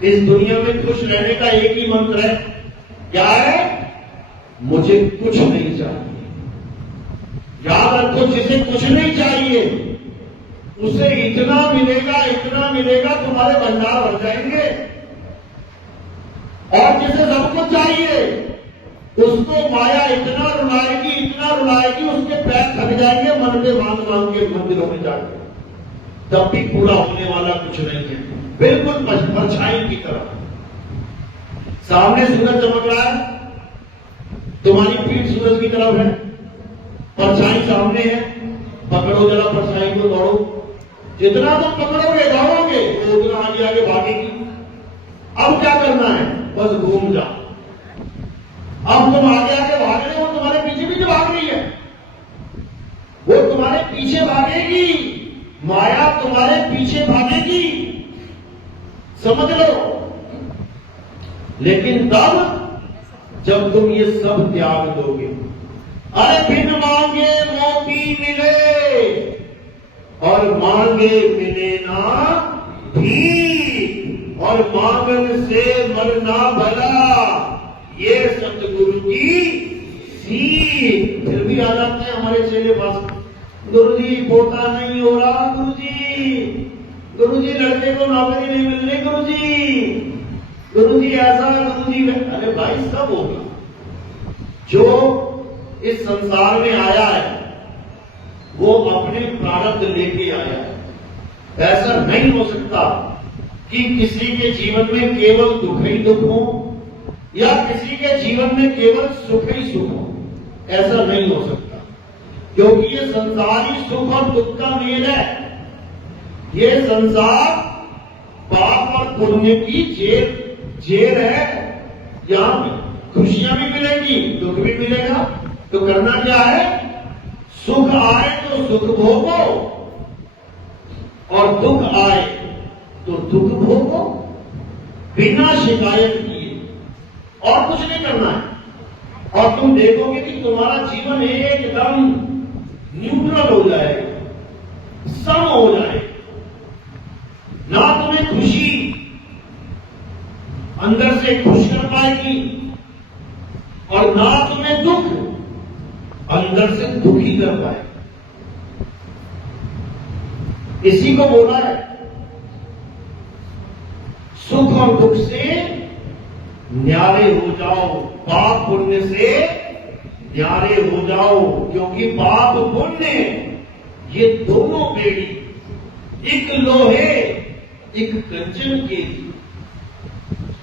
इस दुनिया में खुश रहने का एक ही मंत्र है, क्या है? मुझे कुछ नहीं चाहिए। याद रखो, जिसे कुछ नहीं चाहिए उसे इतना मिलेगा तुम्हारे भंडार भर जाएंगे। और जिसे सब कुछ चाहिए उसको माया इतना रुलाएगी उसके पैर थक जाएंगे, मन के मांग के मंदिरों में जाके, तब भी पूरा होने वाला कुछ नहीं है। बिल्कुल परछाई की तरफ। सामने सूरज चमक रहा है, तुम्हारी पीठ सूरज की तरफ है, परछाई सामने है, पकड़ो जरा परछाई को, दौड़ो। जितना तुम पकड़ोगे दौड़ोगे तो उतना आगे आगे भागेगी। अब क्या करना है? बस घूम जा। अब तुम आगे आगे भाग रहे हो, तुम्हारे पीछे पीछे भाग रही है, वो तुम्हारे पीछे भागेगी, माया तुम्हारे पीछे भागेगी, समझ लो। लेकिन तब जब तुम ये सब त्याग दोगे। अरे बिन मांगे मोती मिले और मांगे मिले ना भी, और मांगन से मरना भला, ये सतगुरु की सीख। फिर भी आ जाते हैं हमारे चेले पास, गुरुजी पोता नहीं हो रहा, गुरुजी लड़के को नौकरी नहीं मिल रही, गुरुजी ऐसा, गुरुजी। अरे भाई सब होगा। जो इस संसार में आया है वो अपने प्रारब्ध लेके आया है। ऐसा नहीं हो सकता कि किसी के जीवन में केवल दुख ही दुख हो या किसी के जीवन में केवल सुख ही सुख हो। ऐसा नहीं हो सकता, क्योंकि ये संसार ही सुख और दुख का मेल है। ये संसार पाप और पुण्य की जेल है। यहां खुशियां भी मिलेंगी, दुख भी मिलेगा। तो करना क्या है? सुख आए तो सुख भोगो और दुख आए तो दुख भोगो, बिना शिकायत किए। और कुछ नहीं करना है। और तुम देखोगे कि तुम्हारा जीवन एकदम न्यूट्रल हो जाएगा, सम हो जाएगा। ना तुम्हें खुशी अंदर से खुश कर पाएगी और ना तुम्हें दुख अंदर से दुखी कर पाएगा। इसी को बोला है सुख और दुख से न्यारे हो जाओ, पाप पुण्य से न्यारे हो जाओ। क्योंकि पाप पुण्य ये दोनों बेड़ी एक लोहे एक कंचन की।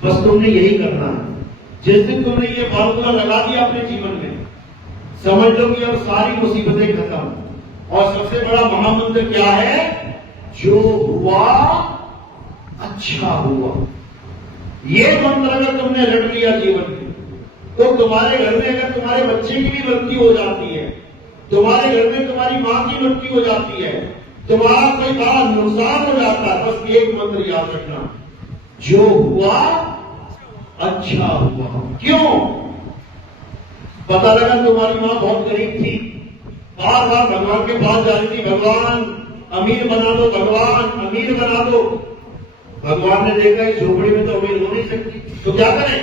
बस तुमने यही करना है। जिस दिन तुमने ये फार्मूला लगा दिया अपने जीवन में, समझ लो कि अब सारी मुसीबतें खत्म। और सबसे बड़ा महामंत्र क्या है? जो हुआ अच्छा हुआ। ये मंत्र अगर तुमने रट लिया जीवन में, तो तुम्हारे घर में अगर तुम्हारे बच्चे की भी मृत्यु हो जाती है, तुम्हारे घर में तुम्हारी मां की मृत्यु हो जाती है, तुम्हारा कोई बड़ा नुकसान हो जाता है, बस एक मंत्र याद रखना, जो हुआ अच्छा हुआ। क्यों? पता लगा तुम्हारी मां बहुत गरीब थी, बार बार भगवान के पास जा रही थी, भगवान अमीर बना दो, भगवान अमीर बना दो। भगवान ने देखा इस झोपड़ी में तो उम्मीद हो नहीं सकती, तो क्या करें,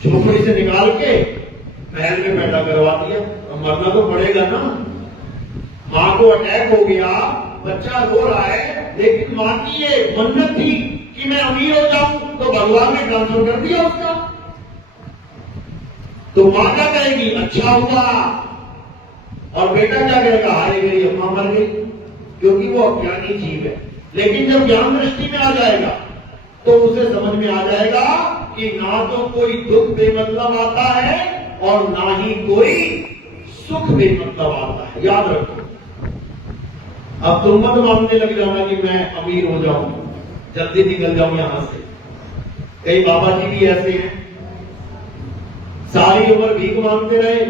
झोपड़ी से निकाल के महल में पैदा करवा दिया। अब मरना तो पड़ेगा ना। मां को अटैक हो गया, बच्चा रो रहा है, लेकिन मां की ये मन्नत थी कि मैं अमीर हो जाऊं, तो भगवान ने ट्रांसफर कर दिया उसका। तो मां क्या कहेगी, अच्छा हुआ, और बेटा क्या कहेगा, हारे गई अम्मा मर गई, क्योंकि वो अज्ञानी जीव है। लेकिन जब ज्ञान दृष्टि में आ जाएगा तो उसे समझ में आ जाएगा कि ना तो कोई दुख बेमतलब आता है और ना ही कोई सुख बेमतलब आता है। याद रखो, अब तुम मत मानने लग जाना कि मैं अमीर हो जाऊं, जल्दी निकल जाऊं यहां से। कई बाबा जी भी ऐसे हैं, सारी उम्र भीख मांगते रहे,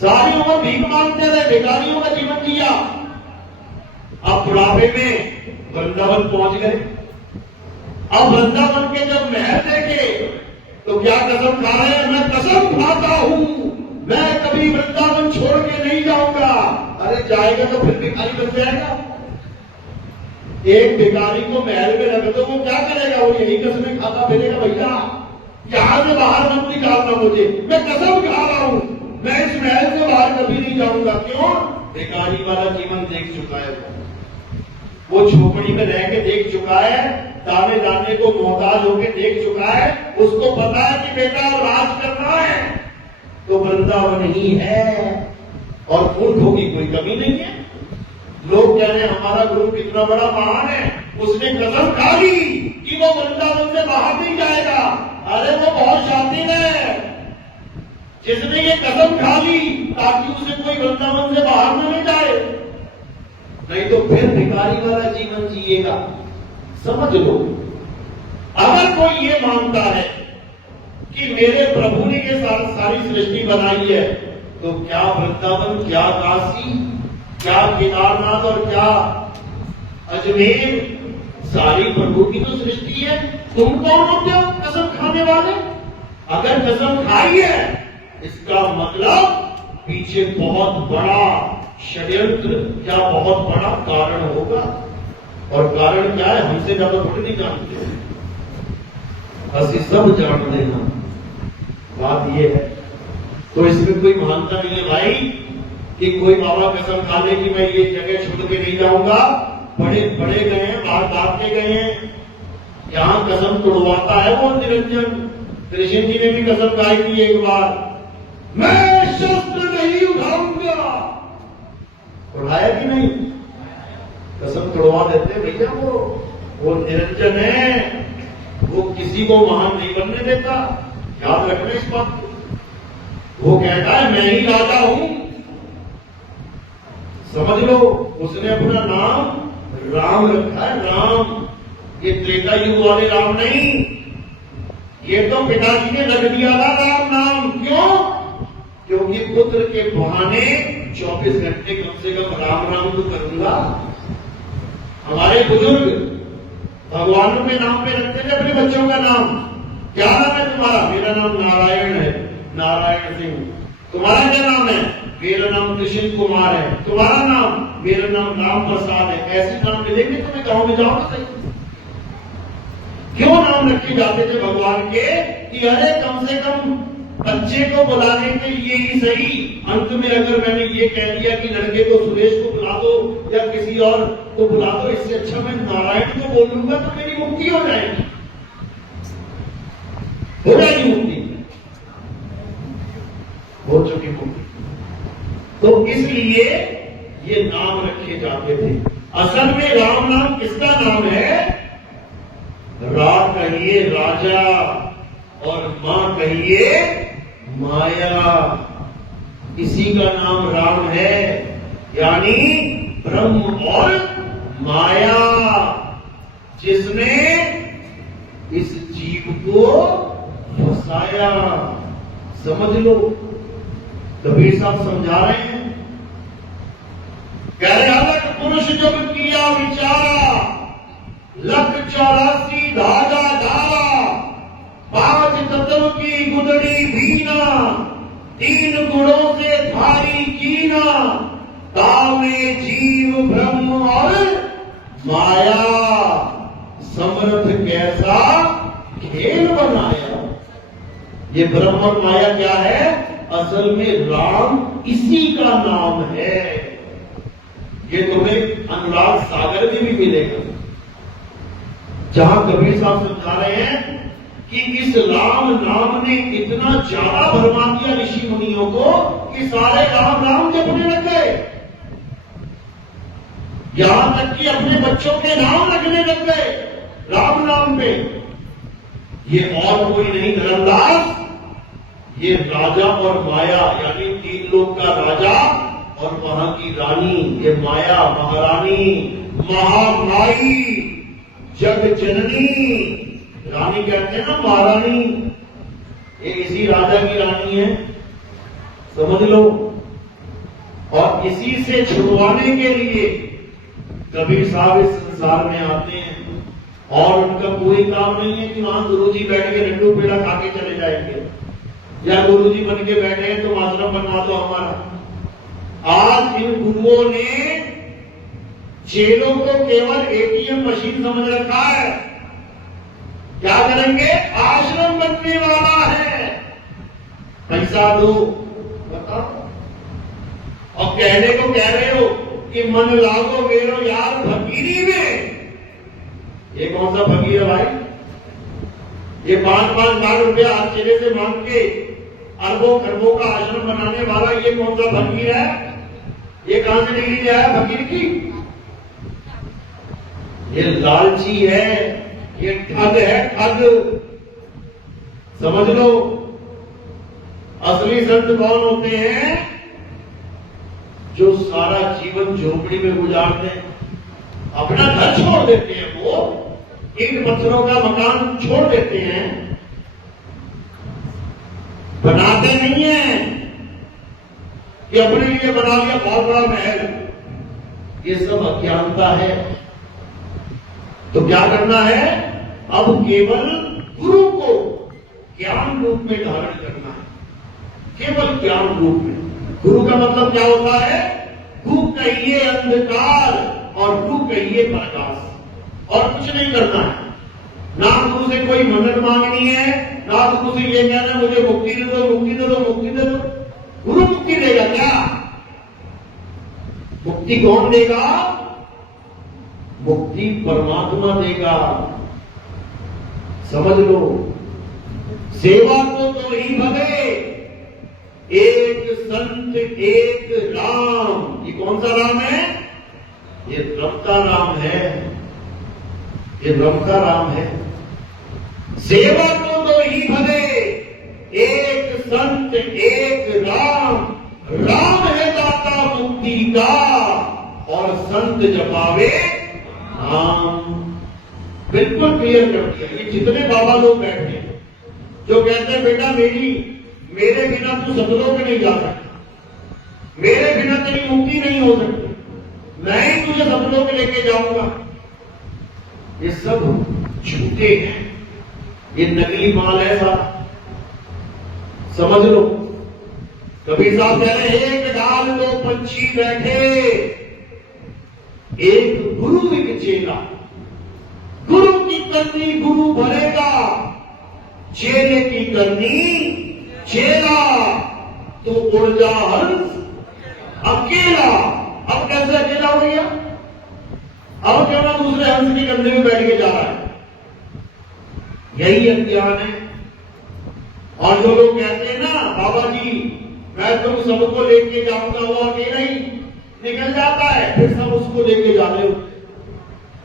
सारी उम्र भीख मांगते रहे, भिखारियों का जीवन जिया। अब बुढ़ापे में वृंदावन पहुंच गए। अब वृंदावन के जब महल देखे तो क्या कसम खा रहे हैं, मैं कसम खाता हूं मैं कभी वृंदावन छोड़ के नहीं जाऊंगा। अरे जाएगा तो फिर भिखारी बन जाएगा। एक भिखारी को महल में रख दो, वो क्या करेगा, वो यही कसमें खाता फिरेगा, भैया यहां से बाहर मत निकालना मुझे, मैं कसम खा रहा हूं मैं इस महल से बाहर कभी नहीं जाऊंगा। क्यों, भिखारी वाला जीवन देख चुका है, वो झोपड़ी में रह के देख चुका है, दाने दाने को मोहताज होके देख चुका है। उसको पता है कि बेटा अब राज करना है तो वृंदावन ही है, और मूर्खों की कोई कमी नहीं है। लोग कह रहे हैं हमारा गुरु कितना बड़ा महान है, उसने कसम खा ली कि वो वृंदावन से बाहर नहीं जाएगा। अरे वो बहुत शातिर है, जिसने ये कसम खा ली ताकि उसे कोई वृंदावन से बाहर न ले जाए, नहीं तो फिर भिखारी वाला जीवन जिएगा। समझ लो, अगर कोई ये मानता है कि मेरे प्रभु ने ये सारी सृष्टि बनाई है, तो क्या वृंदावन, क्या काशी, क्या केदारनाथ और क्या अजमेर, सारी प्रभु की तो सृष्टि है। तुम कौन होते हो कसम खाने वाले? अगर कसम खाई है इसका मतलब पीछे बहुत बड़ा षड्यंत्र या बहुत बड़ा कारण होगा। और कारण क्या है, हमसे ज्यादा थोड़ी नहीं जानते, असि सब जान लेना, बात यह है। तो इसमें कोई मानता नहीं है भाई कि कोई बाबा कसम खा ले कि मैं ये जगह छोड़ के नहीं जाऊंगा। बड़े बड़े गए हैं, बाहर भागते गए हैं, यहां कसम तोड़वाता है वो निरंजन। कृष्ण जी ने भी कसम खाई थी एक बार, मैं शस्त्र नहीं उठाऊंगा, उठाया कि नहीं, कसम तोड़वा देते भैया। वो निरंजन है, वो किसी को महान नहीं बनने देता, याद रखना इस बात को। वो कहता है मैं ही राजा हूं, समझ लो। उसने अपना नाम राम रखा है, राम। ये त्रेता युग वाले राम नहीं, ये तो पिताजी ने रख दिया था राम नाम। क्यों? क्योंकि पुत्र के बहाने 24 घंटे कम से कम राम राम तो करूंगा। हमारे बुजुर्ग भगवान के नाम पे रखते थे अपने बच्चों का नाम। क्या नाम है तुम्हारा? मेरा नाम नारायण है, नारायण सिंह। तुम्हारा क्या नाम है? मेरा नाम कृष्ण कुमार है। तुम्हारा नाम? मेरा नाम राम प्रसाद है। ऐसे नाम मिलेंगे तुम्हें गांव में, जाओ सही। क्यों नाम रखे जाते थे भगवान के कि अरे कम से कम बच्चे को बुलाने के लिए ही सही। अंत में अगर मैंने ये कह दिया कि लड़के को सुरेश को बुला दो या किसी और को बुला दो, इससे अच्छा मैं नारायण को बोल लूंगा तो मेरी मुक्ति हो जाएगी, हो जाएगी मुक्ति, हो चुकी मुक्ति। तो इसलिए ये नाम रखे जाते थे। असल में राम नाम किसका नाम है? रा कहिए राजा और मां कहिए माया, इसी का नाम राम है। यानी ब्रह्म और माया, जिसने इस जीव को फंसाया। समझ लो, कबीर साहब समझा रहे हैं, कह रहे अलग पुरुष जब किया विचारा, लख 84 धागा धारा, 5 तत्व की गुदड़ी भीना, 3 गुणों से भारी कीना, ताव में जीव ब्रह्म और माया। समर्थ कैसा खेल बनाया। ये ब्रह्म और माया क्या है? असल में राम इसी का नाम है। ये तुम्हें अनुराग सागर में भी मिलेगा, जहां कबीर साहब समझा रहे हैं कि इस राम नाम ने इतना ज्यादा भरमा दिया ऋषि मुनियों को कि सारे राम राम जपने लग गए, यहां तक कि अपने बच्चों के नाम रखने लग गए राम नाम पे। ये और कोई नहीं धर्मदास, ये राजा और माया, यानी तीन लोक का राजा और वहां की रानी, ये माया महारानी, महामाई, जग जननी। रानी कहते हैं ना महारानी, ये इसी राजा की रानी है, समझ लो। और इसी से छुड़वाने के लिए कबीर साहब इस संसार में आते हैं, और उनका कोई काम नहीं है कि वहां गुरुजी बैठ के लड्डू पेड़ा खा के चले जाएंगे, या गुरुजी बन के बैठे हैं तो आश्रम बनवा दो हमारा। आज इन गुरुओं ने चेलों को केवल एटीएम मशीन समझ रखा है। क्या करेंगे? आश्रम बनने वाला है, पैसा दो, बताओ। और कहने को कह रहे हो कि मन लागो मेरो यार फकीरी में। ये कौन सा फकीर है भाई? ये 5-5 लाख रुपया हर चेले से मांग के अरबों खरबों का आश्रम बनाने वाला ये कौन सा फकीर है? ये कहां से डिग्री लिया है फकीर की? ये लालची है, ये ठग है, ठग। समझ लो, असली संत कौन होते हैं? जो सारा जीवन झोपड़ी में गुजारते हैं, अपना घर छोड़ देते हैं, वो ईंट पत्थरों का मकान छोड़ देते हैं, बनाते नहीं है कि अपने लिए बना लिया बहुत बड़ा महल। ये सब अज्ञानता है। तो क्या करना है? अब केवल गुरु को ज्ञान रूप में धारण करना है, केवल ज्ञान रूप में। गुरु का मतलब क्या होता है? गु कहिए अंधकार और गु कहिए प्रकाश, और कुछ नहीं करना है। ना गुरु से कोई मदद मांगनी है, ना गुरु से ये कहना मुझे मुक्ति दे दो, मुक्ति दे दो, मुक्ति दे दो। गुरु मुक्ति देगा क्या? मुक्ति कौन देगा? मुक्ति परमात्मा देगा। समझ लो, सेवा को तो ही भगे, एक संत एक राम। ये कौन सा राम है? ये रब का राम है, ये रब का राम है। सेवा को तो ही भगे, एक संत एक राम। राम है दाता मुक्ति का, और संत जपावे नाम। बिल्कुल क्लियर कर दिया। ये जितने बाबा लोग बैठे हैं जो कहते हैं बेटा मेरे बिना तू सतलोक नहीं जा सकता, मेरे बिना तेरी मुक्ति नहीं हो सकती, मैं ही तुझे सतलोक लेके जाऊंगा, ये सब झूठे हैं, ये नकली माल है सारा। समझ लो, कबीर साहब कह रहे हैं एक डाल दो पंछी बैठे, एक गुरु एक चेला। गुरु की करनी गुरु भरेगा, चेले की करनी चेला। तो उड़ जा हंस अकेला। अब कैसे अकेला हो गया? अब क्यों ना दूसरे हंस की कंधे में बैठ के जा रहा है? यही अज्ञान है। और जो लोग कहते हैं ना बाबा जी मैं तुम सबको लेके जाऊंगा, वो अकेला ही निकल जाता है, फिर सब उसको लेके जा रहे हो।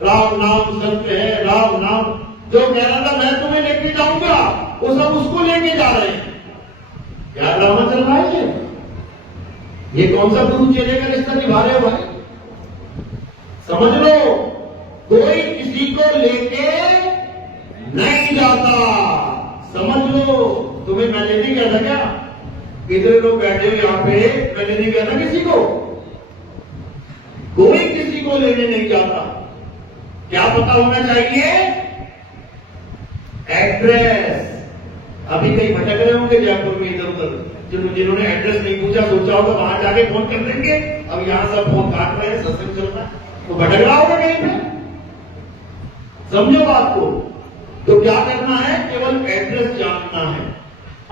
राम नाम सत्य है, राम नाम। जो कह रहा था मैं तुम्हें लेके जाऊंगा, वो सब उसको लेके जा रहे हैं। क्या ड्रामा चल रहा है? ये कौन सा गुरु चेले का रिश्ता निभा रहे हो भाई? समझ लो, कोई किसी को लेके नहीं जाता। समझ लो, तुम्हें मैं लेने गया था क्या? कितने लोग बैठे हो यहाँ पे, मैं लेने गया था किसी को? कोई किसी को लेने नहीं जाता। क्या पता होना चाहिए? एड्रेस। अभी कहीं भटक रहे होंगे जयपुर में इधर उधर, जिन्होंने एड्रेस नहीं पूछा, सोचा होगा वहां जाके फोन कर देंगे। अब यहां सब फोन काट रहे हैं, सत्संग चल रहा है, तो भटक रहा होगा कहीं पे। समझो बात को। तो क्या करना है, केवल एड्रेस जानना है।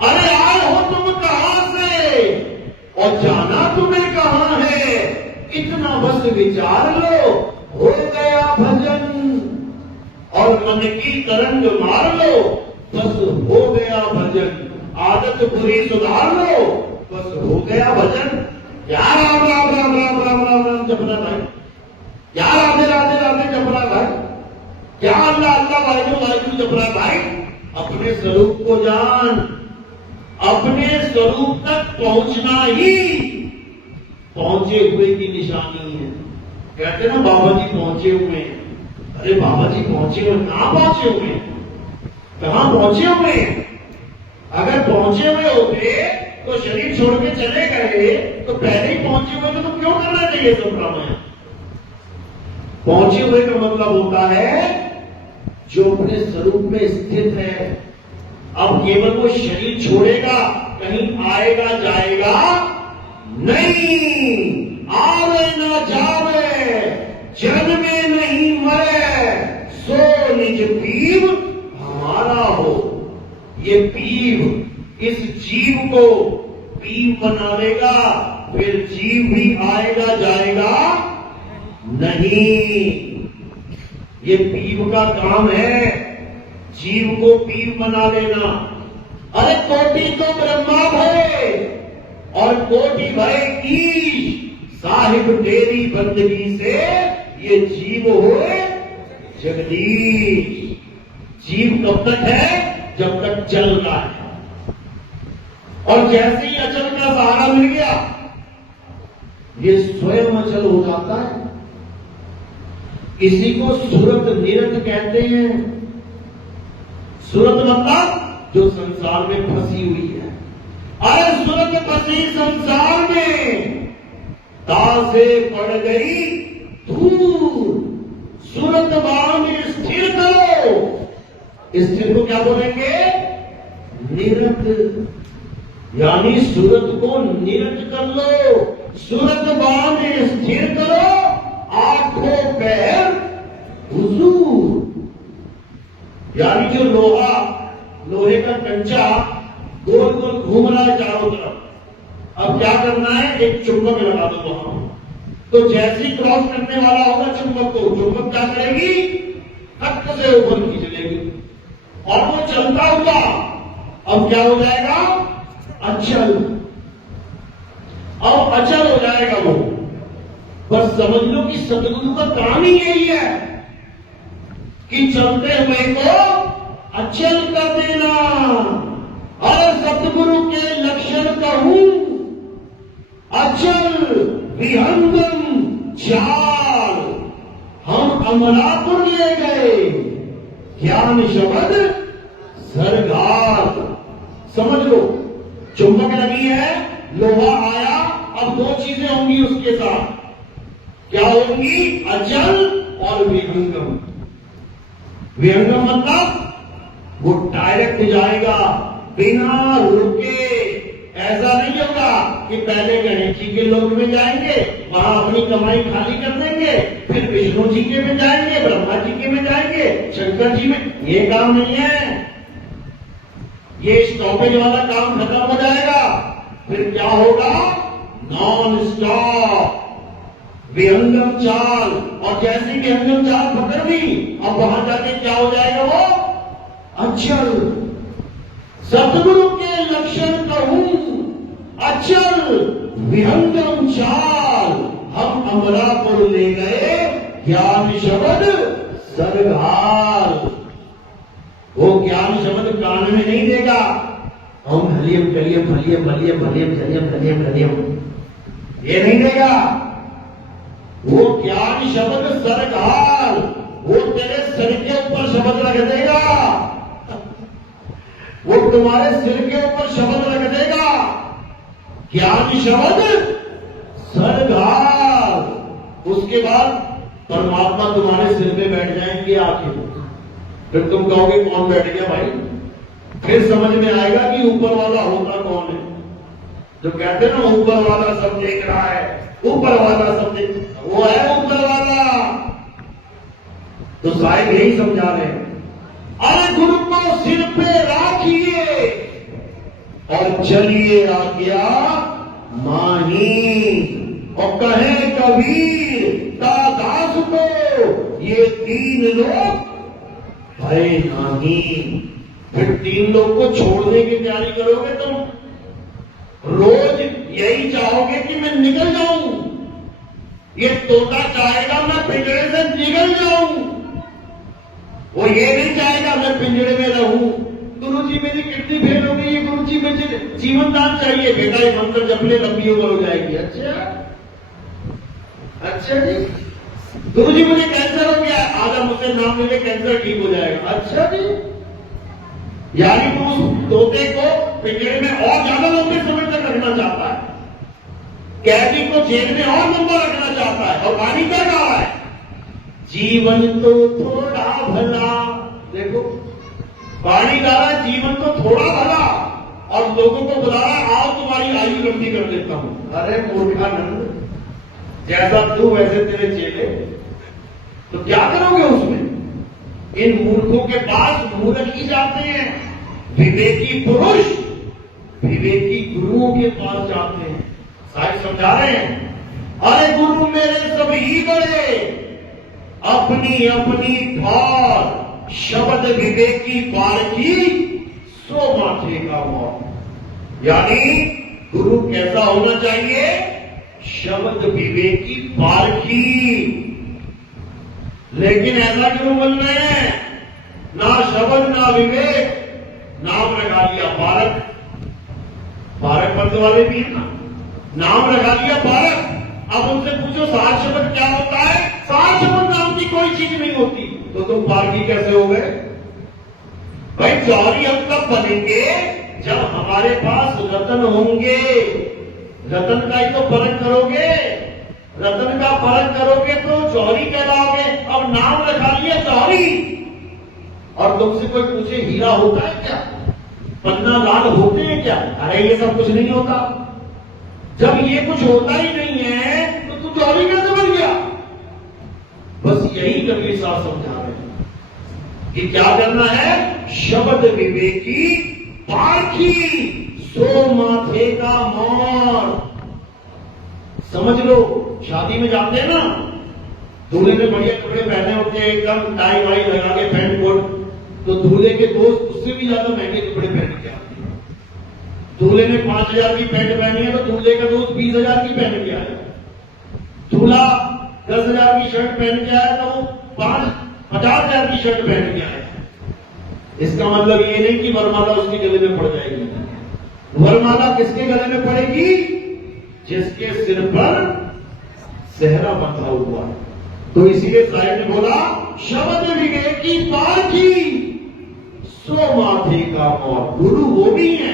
अरे आए हो तुम कहां से और जाना तुम्हें कहां है, इतना बस विचार लो, हो गया भजन। और मन की तरंग मार लो, बस हो गया भजन। आदत बुरी सुधार लो, बस हो गया भजन। या राम राम राम राम राम राम राम जपना भाई, या राधे राधे राधे जपना भाई, क्या अल्लाह अल्लाह वाहिगुरु वाहिगुरु जपना भाई। अपने स्वरूप को जान, अपने स्वरूप तक पहुंचना ही पहुंचे हुए की निशानी है। कहते ना बाबा जी पहुंचे हुए हैं। अरे बाबा जी पहुंचे हुए, कहां पहुंचे हुए हैं, कहां पहुंचे हुए हैं। अगर पहुंचे हुए होते तो शरीर छोड़ के चले गए, तो पहले ही पहुंचे हुए तो क्यों करना चाहिए सब रामायण। पहुंचे हुए का मतलब होता है जो अपने स्वरूप में स्थित है। अब केवल वो शरीर छोड़ेगा, कहीं आएगा जाएगा नहीं। आवे न जावे, जन्मे नहीं मरे, सो निज पीव हमारा हो। ये पीव इस जीव को पीव बना लेगा, फिर जीव भी आएगा जाएगा नहीं। ये पीव का काम है, जीव को पीव बना लेना। अरे कोटि तो ब्रह्मा भय और कोटि भय की, साहिब तेरी बंदगी से ये जीव होए जगदीश। जीव कब तक है, जब तक चल रहा है। और जैसे ही अचल का सहारा मिल गया, ये स्वयं अचल हो जाता है। इसी को सुरत निरत कहते हैं। सुरत मतलब जो संसार में फंसी हुई है। अरे सुरत फंसी संसार में, तासे पड़ गई दूर, सुरत बाण स्थिर करो। स्थिर को क्या बोलेंगे, निरत, यानी सूरत को निरत कर लो। सूरत बाण स्थिर करो, आंखों पैर हुजूर। यानी जो लोहा, लोहे का कंचा गोल गोल घूम रहा है चारों तरफ। अब क्या करना है, एक चुंबक लगा दो वहां। तो जैसे ही क्रॉस करने वाला होगा चुंबक को, चुंबक क्या करेगी, हक से ऊपर खींच लेगी और वो चलता हुआ अब क्या हो जाएगा, अचल। अब अचल हो जाएगा वो। बस समझ लो कि सतगुरु का काम ही यही है कि चलते हुए को अचल कर देना। और सतगुरु के लक्षण कहूं, अचल विहंगम चाल। हम अमरापुर ले गए, ज्ञान शब्द सरगार। समझ लो, चुंबक लगी है, लोहा आया, अब दो चीजें होंगी उसके साथ। क्या होंगी, अचल और विहंगम। विहंगम मतलब वो डायरेक्ट जाएगा बिना रुके। ऐसा नहीं होगा कि पहले गणेश जी के लोक में जाएंगे, वहां अपनी कमाई खाली कर देंगे, फिर विष्णु जी के में जाएंगे, ब्रह्मा जी के में जाएंगे, शंकर जी में। ये काम नहीं है। ये स्टॉपेज वाला काम खत्म हो जाएगा। फिर क्या होगा, नॉन स्टॉप विहंगम चाल। और जैसी विहंगम चाल पकड़ ली, अब वहां जाके क्या हो जाएगा, वो अचल। सतगुरु के लक्षण कहूं, अचल विहंगम चाल। हम अमरापुर ले गए, ज्ञान शब्द सरगार। वो ज्ञान शब्द कान में नहीं देगा, ओम हलियम कलियम फलियम बलियम भलियम जलियम कलियम कलियम, ये नहीं देगा। वो ज्ञान शब्द सरगार, वो तेरे सिर के ऊपर शब्द रख देगा। वो तुम्हारे सिर के ऊपर शब्द रख देगा। ज्ञान शब्द सरगार। उसके बाद परमात्मा तुम्हारे सिर पे बैठ जाएंगे आके। फिर तुम कहोगे कौन बैठ गया भाई। फिर समझ में आएगा कि ऊपर वाला होता कौन है। जो कहते ना ऊपर वाला सब देख रहा है, ऊपर वाला सब देख, वो है ऊपर वाला। तो साहिब यही समझा रहे हैं, अरे गुरु को सिर पे राखिए और चलिए आज्ञा मानी। और कहे कबीर दास को ये 3 लोग भय नहीं। फिर 3 लोग को छोड़ने की तैयारी करोगे तुम, रोज यही चाहोगे कि मैं निकल जाऊं। ये तोता चाहेगा मैं पिंजरे से निकल जाऊं, वो ये नहीं चाहेगा मैं पिंजरे में रहूं। गुरुजी मेरी किडनी फेल हो गई है, गुरुजी मुझे जीवन दान चाहिए। बेटा ये मंत्र जपले लंबी उम्र हो जाएगी। अच्छा जी, गुरुजी मुझे कैंसर हो गया, आधा मुझसे नाम लेके कैंसर ठीक हो जाएगा। अच्छा जी, यानी तो उस तोते को पिंजरे में और ज्यादा लंबे समय तक रखना चाहता है, कैदी को जेल में और लंबा रखना चाहता है। और पानी क्या रहा है, जीवन तो थोड़ा भला। देखो पानी डाला, जीवन तो थोड़ा भला, और लोगों को बुला रहा आओ तुम्हारी आयु लंबी कर देता हूं। अरे मूर्खानंद, जैसा तू वैसे तेरे चेले, तो क्या करोगे उसमें? इन मूर्खों के पास मूर्ख ही जाते हैं, विवेकी पुरुष विवेकी गुरुओं के पास जाते हैं। साहिब समझा रहे हैं, अरे गुरु मेरे सभी बड़े, अपनी अपनी ठार, शब्द विवेकी पारखी, सो माथे का मौत। यानी गुरु कैसा होना चाहिए? शब्द विवेकी पारखी। लेकिन ऐसा क्यों बोल रहे हैं, ना शब्द ना विवेक, नाम लगा लिया पारक। पारक पद वाले भी है ना, नाम लगा लिया पारक। अब उनसे पूछो सार शब्द क्या होता है? सार शब्द नाम की कोई चीज नहीं होती, तो तुम पारखी कैसे हो गए? भाई जौहरी हम कब बनेंगे? जब हमारे पास रतन होंगे। रतन का ही तो परख करोगे, रतन का परख करोगे तो जौहरी कहलाओगे। अब नाम रखा लिया जौहरी, और तुमसे कोई पूछे हीरा होता है क्या, पन्ना लाल होते हैं क्या? अरे ये सब कुछ नहीं होता। जब ये कुछ होता ही नहीं है तो तू जौहरी कैसे बन गया? बस यही कबीर साहब समझा रहे हैं कि क्या करना है? शब्द विवेकी पारखी, सो माथे का मोर। समझ लो, शादी में जाते हैं ना, दूल्हे ने बढ़िया कपड़े पहने होते हैं, एकदम टाई वाई लगा के पैंट कोट, तो दूल्हे के दोस्त उससे भी ज्यादा महंगे कपड़े पहन के आते हैं। दूल्हे ने 5,000 की पैंट पहनी है तो दूल्हे का दोस्त 20,000 की पहन के आया। दूल्हा 10,000 की शर्ट पहन के आया तो 50,000 की शर्ट पहन के आया। इसका मतलब ये नहीं कि वरमाला उसके गले में पड़ जाएगी। वरमाला किसके गले में पड़ेगी? जिसके सिर पर सेहरा बंधा हुआ है। तो इसीलिए साहिब ने बोला, शब्द विवेकी पारखी, सो माथे का मोर। गुरु वो भी है,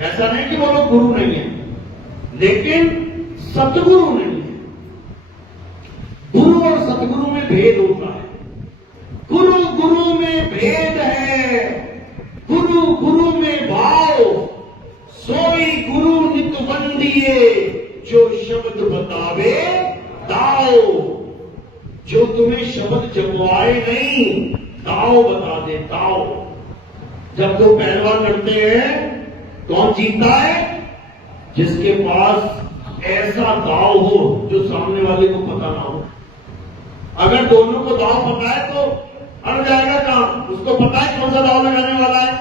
ऐसा नहीं कि वो लोग गुरु नहीं है, लेकिन सतगुरु नहीं है। गुरु और सतगुरु में भेद होता है। गुरु गुरु में भेद है, गुरु गुरु में भाव। सोई गुरु नित बंदिए, जो शब्द बतावे दाओ। जो तुम्हें शब्द जपवाए नहीं, दाओ बता दे, दाओ। जब दो पहलवान लड़ते हैं, कौन जीतता है? जिसके पास ऐसा दाव हो जो सामने वाले को पता ना हो। अगर दोनों को दाव पता है तो अड़ जाएगा काम। उसको पता है कौन सा दाव लगाने वाला है,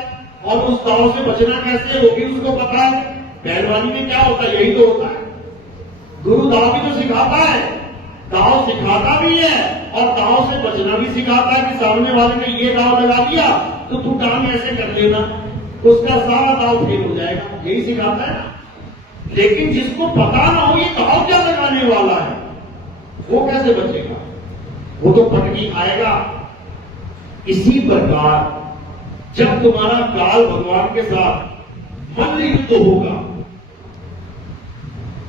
और उस दाव से बचना कैसे वो भी उसको पता है। पहलवानी में क्या होता है? यही तो होता है। गुरु दाव भी तो सिखाता है, दाव सिखाता भी है, और दाव से बचना भी सिखाता है कि सामने वाले ने ये दाव लगा दिया तो तू काम ऐसे कर लेना, उसका सारा दाव फेल हो जाएगा। यही सिखाता है ना। लेकिन जिसको पता ना हो ये दाव क्या लगाने वाला है, वो कैसे बचेगा? वो तो पटकी खाएगा। इसी प्रकार जब तुम्हारा काल भगवान के साथ मल्ल युद्ध होगा,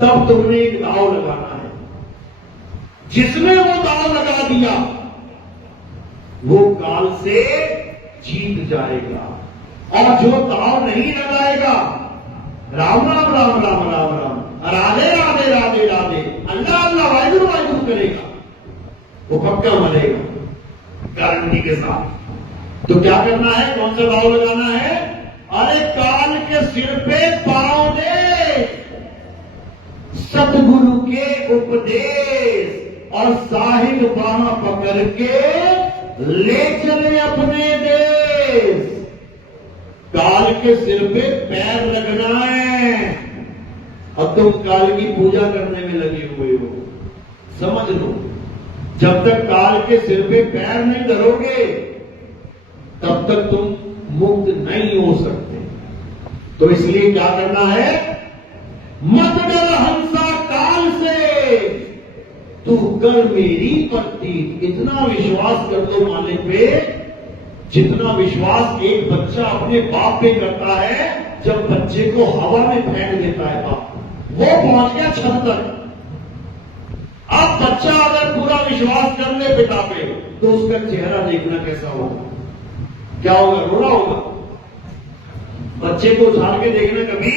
तब तुमने एक दाव लगाना है। जिसने वो दाव लगा दिया वो काल से जीत जाएगा, और जो दाव नहीं लगाएगा, राम राम राम राम राम राम, राधे राधे राधे राधे, अल्लाह अल्लाह वाहिगुरु वाहिगुरु करेगा, वो पक्का मरेगा। गारंटी के साथ। तो क्या करना है, कौन सा भाव लगाना है? अरे काल के सिर पे पांव दे, सतगुरु के उपदेश और साहिब बाह पकड़ के ले चले अपने देश। काल के सिर पे पैर लगना है। अब तुम काल की पूजा करने में लगे हुए हो, समझ लो। जब तक काल के सिर पे पैर नहीं धरोगे तब तक तुम मुक्त नहीं हो सकते। तो इसलिए क्या करना है? मत डर हंसा काल से, तू कर मेरी प्रतीत। इतना विश्वास कर दो मालिक पे, जितना विश्वास एक बच्चा अपने बाप पे करता है जब बच्चे को हवा में फेंक देता है बाप, वो पहुंच गया छत तक। अब बच्चा अगर पूरा विश्वास कर ले पिता पे तो उसका चेहरा देखना कैसा होगा? क्या होगा? रोना होगा। बच्चे को उछाल के देखना, कभी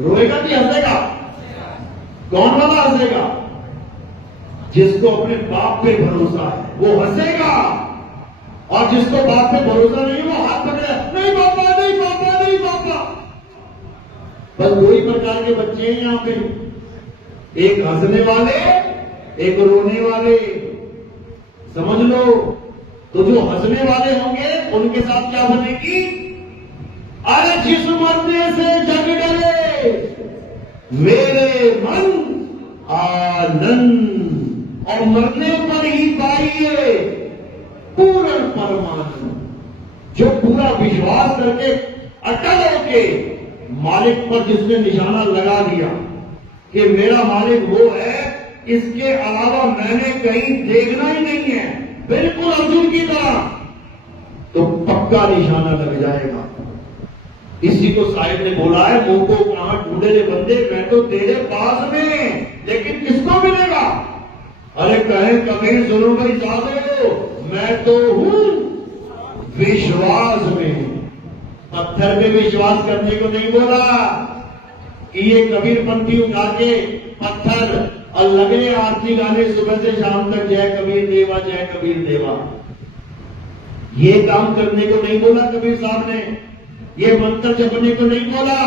रोएगा कि हंसेगा? कौन वाला हंसेगा? जिसको अपने बाप पे भरोसा है वो हंसेगा, और जिसको बाप पे भरोसा नहीं वो हाथ पकड़े, नहीं पापा, नहीं पापा, नहीं पापा। बस दो ही प्रकार के बच्चे हैं यहां पे, एक हंसने वाले, एक रोने वाले। समझ लो। तो जो हंसने वाले होंगे उनके साथ क्या बनेगी? अरे जिस मरने से जग डरे मेरे मन आनंद, और मरने पर ही पाइए पूर्ण परमानंद। जो पूरा विश्वास करके अटल होके मालिक पर जिसने निशाना लगा दिया कि मेरा मालिक वो है, इसके अलावा मैंने कहीं देखना ही नहीं है, बिल्कुल अर्जुन की तरह, तो पक्का निशाना लग जाएगा। इसी को साहिब ने बोला है, मुंह को कहां ढूंढे रे बंदे, मैं तो तेरे पास में, लेकिन किसको मिलेगा? अरे कहे कबीर सुनो भाई साधो, मैं तो हूं विश्वास में। पत्थर पे विश्वास करने को नहीं बोला कि ये कबीर पंथी उठा के पत्थर और लगे आरती गाने सुबह से शाम तक, जय कबीर देवा, जय कबीर देवा। ये काम करने को नहीं बोला कबीर साहब ने, ये मंत्र जपने को नहीं बोला।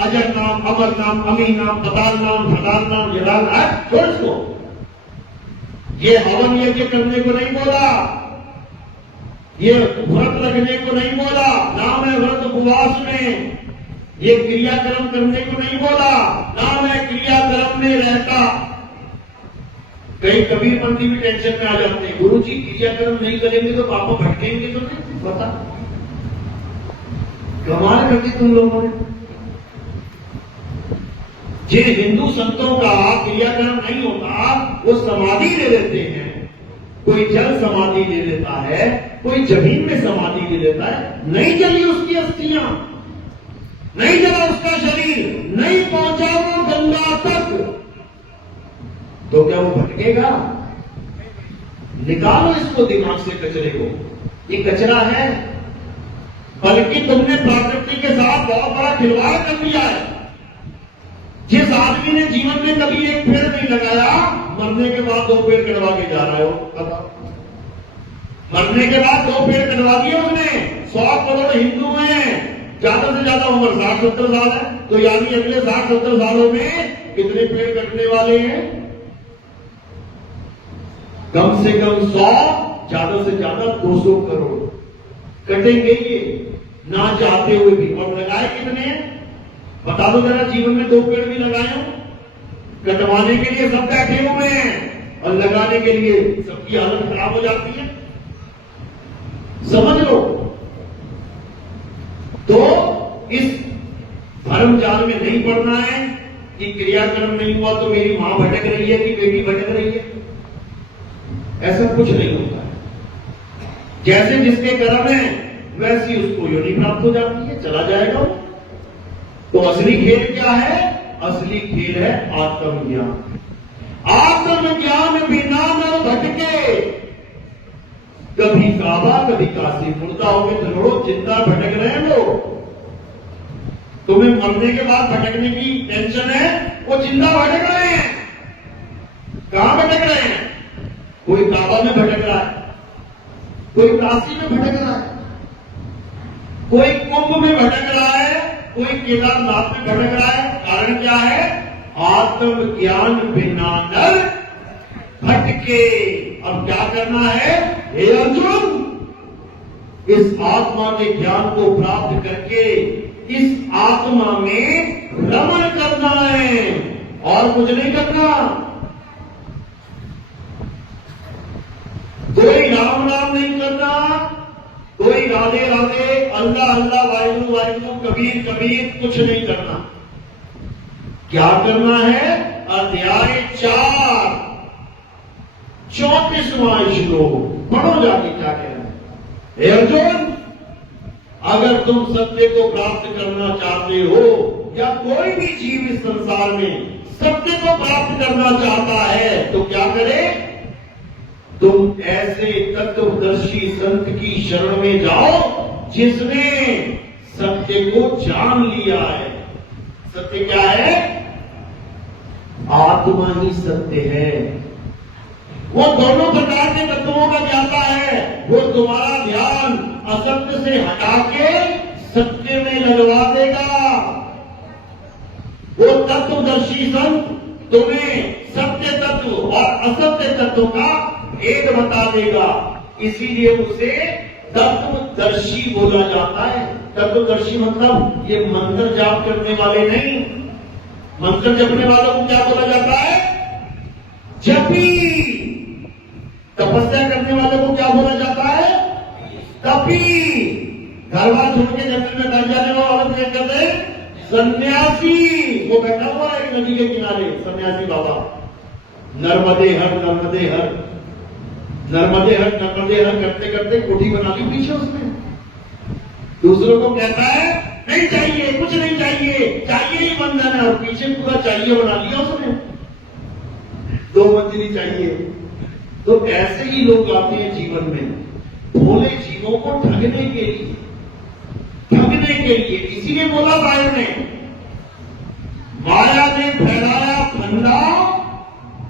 अजर नाम, अमर नाम, अमी नाम, पताल नाम, फताल नाम, जलाल नाम, छोड़ इसको। ये हवन यज्ञ करने को नहीं बोला, ये व्रत रखने को नहीं बोला, नाम है व्रत उपवास में। ये क्रियाक्रम करने को नहीं बोला, नाम है क्रियाक्रम में रहता। कई कबीरपंथी भी टेंशन में आ जाते हैं, गुरु जी क्रियाक्रम नहीं करेंगे तो पापा भटकेंगे तो नहीं पता। कमाल करती तुम लोगों ने। जिन हिंदू संतों का क्रियाक्रम नहीं होता वो समाधि ले लेते हैं। कोई जल समाधि ले लेता है, कोई जमीन में समाधि ले लेता है। नहीं जली उसकी अस्थियां, नहीं जला उसका शरीर, नहीं पहुंचा वो गंगा तक, तो क्या वो भटकेगा? निकालो इसको दिमाग से, कचरे को। ये कचरा है, बल्कि तुमने प्रकृति के साथ बहुत बड़ा खिलवाड़ कर दिया है। जिस आदमी ने जीवन में कभी एक पेड़ नहीं लगाया, मरने के बाद 2 पेड़ कटवा के जा रहे हो। मरने के बाद 2 पेड़ कटवा दिए उसने। 100 करोड़ हिंदू हैं, ज्यादा से ज्यादा उम्र 60-70 साल है, तो यानी अगले 60-70 सालों में कितने पेड़ कटने वाले हैं? कम से कम 100, ज्यादा से ज्यादा 200 करोड़ कटेंगे ये, ना चाहते हुए भी। और लगाए कितने? बता दो जरा, जीवन में 2 पेड़ भी लगाए हो? कटवाने के लिए सब बैठे हुए हैं और लगाने के लिए सबकी हालत खराब हो जाती है। समझ लो। तो इस धर्म जाल में नहीं पड़ना है कि क्रियाक्रम नहीं हुआ तो मेरी मां भटक रही है कि बेटी भटक रही है। ऐसा कुछ नहीं होता है। जैसे जिसके कर्म है वैसी उसको योनि प्राप्त हो जाती है, चला जाएगा वो। तो असली खेल क्या है? असली खेल है आत्मज्ञान। आत्मज्ञान बिना न भटके, कभी काबा कभी काशी। मुर्दा हो गए धरोड़ो, जिंदा भटक रहे हैं लोग। तुम्हें मरने के बाद भटकने की टेंशन है, वो जिंदा भटक रहे हैं। कहां भटक रहे हैं? कोई काबा में भटक रहा है, कोई काशी में भटक रहा है, कोई कुंभ में भटक रहा है, कोई केदारनाथ में भटक रहा है। कारण क्या है? आत्मज्ञान बिना नर भटके। अब क्या करना है? हे अर्जुन, इस आत्मा के ज्ञान को प्राप्त करके इस आत्मा में रमण करना है और कुछ नहीं करना। कोई राम राम नहीं करना, कोई राधे राधे, अल्लाह अल्लाह, वाहिगुरु वाहिगुरु, कबीर कबीर, कुछ नहीं करना। क्या करना है? अध्याय 4 34वां श्लोक पढ़ो जाके क्या कहना है। हे अर्जुन, अगर तुम सत्य को प्राप्त करना चाहते हो, या कोई भी जीव इस संसार में सत्य को प्राप्त करना चाहता है, तो क्या करे? तुम ऐसे तत्वदर्शी संत की शरण में जाओ जिसने सत्य को जान लिया है। सत्य क्या है? आत्मा ही सत्य है। वो दोनों प्रकार के तत्वों का ज्ञाता है। वो तुम्हारा ध्यान असत्य से हटा के सत्य में लगवा देगा। वो तत्वदर्शी संत तुम्हें सत्य तत्व और असत्य तत्व का भेद बता देगा। इसीलिए उसे तत्वदर्शी बोला जाता है। तत्वदर्शी मतलब ये मंत्र जाप करने वाले नहीं। मंत्र जपने वालों को क्या बोला जाता है? जपी। तपस्या करने वालों को क्या बोला जाता है? तपी। घर बार छोड़ के जंगल में बैठ जाने वालों को क्या कहते हैं? सन्यासी। वो बैठा हुआ है नदी के किनारे, सन्यासी बाबा। नर्मदे हर नर्मदे हर, नर्मदे हर नर्मदे हर करते करते कोठी बना ली पीछे उसने। दूसरों को कहता है नहीं चाहिए, कुछ नहीं चाहिए, चाहिए ही बंधन है, और पीछे पूरा चाहिए बना लिया उसने। 2 मंजिली चाहिए। तो ऐसे ही लोग आते हैं जीवन में, भोले जीवों को ठगने के लिए, ठगने के लिए। इसीलिए बोला भाई ने, माया ने फैलाया फंदा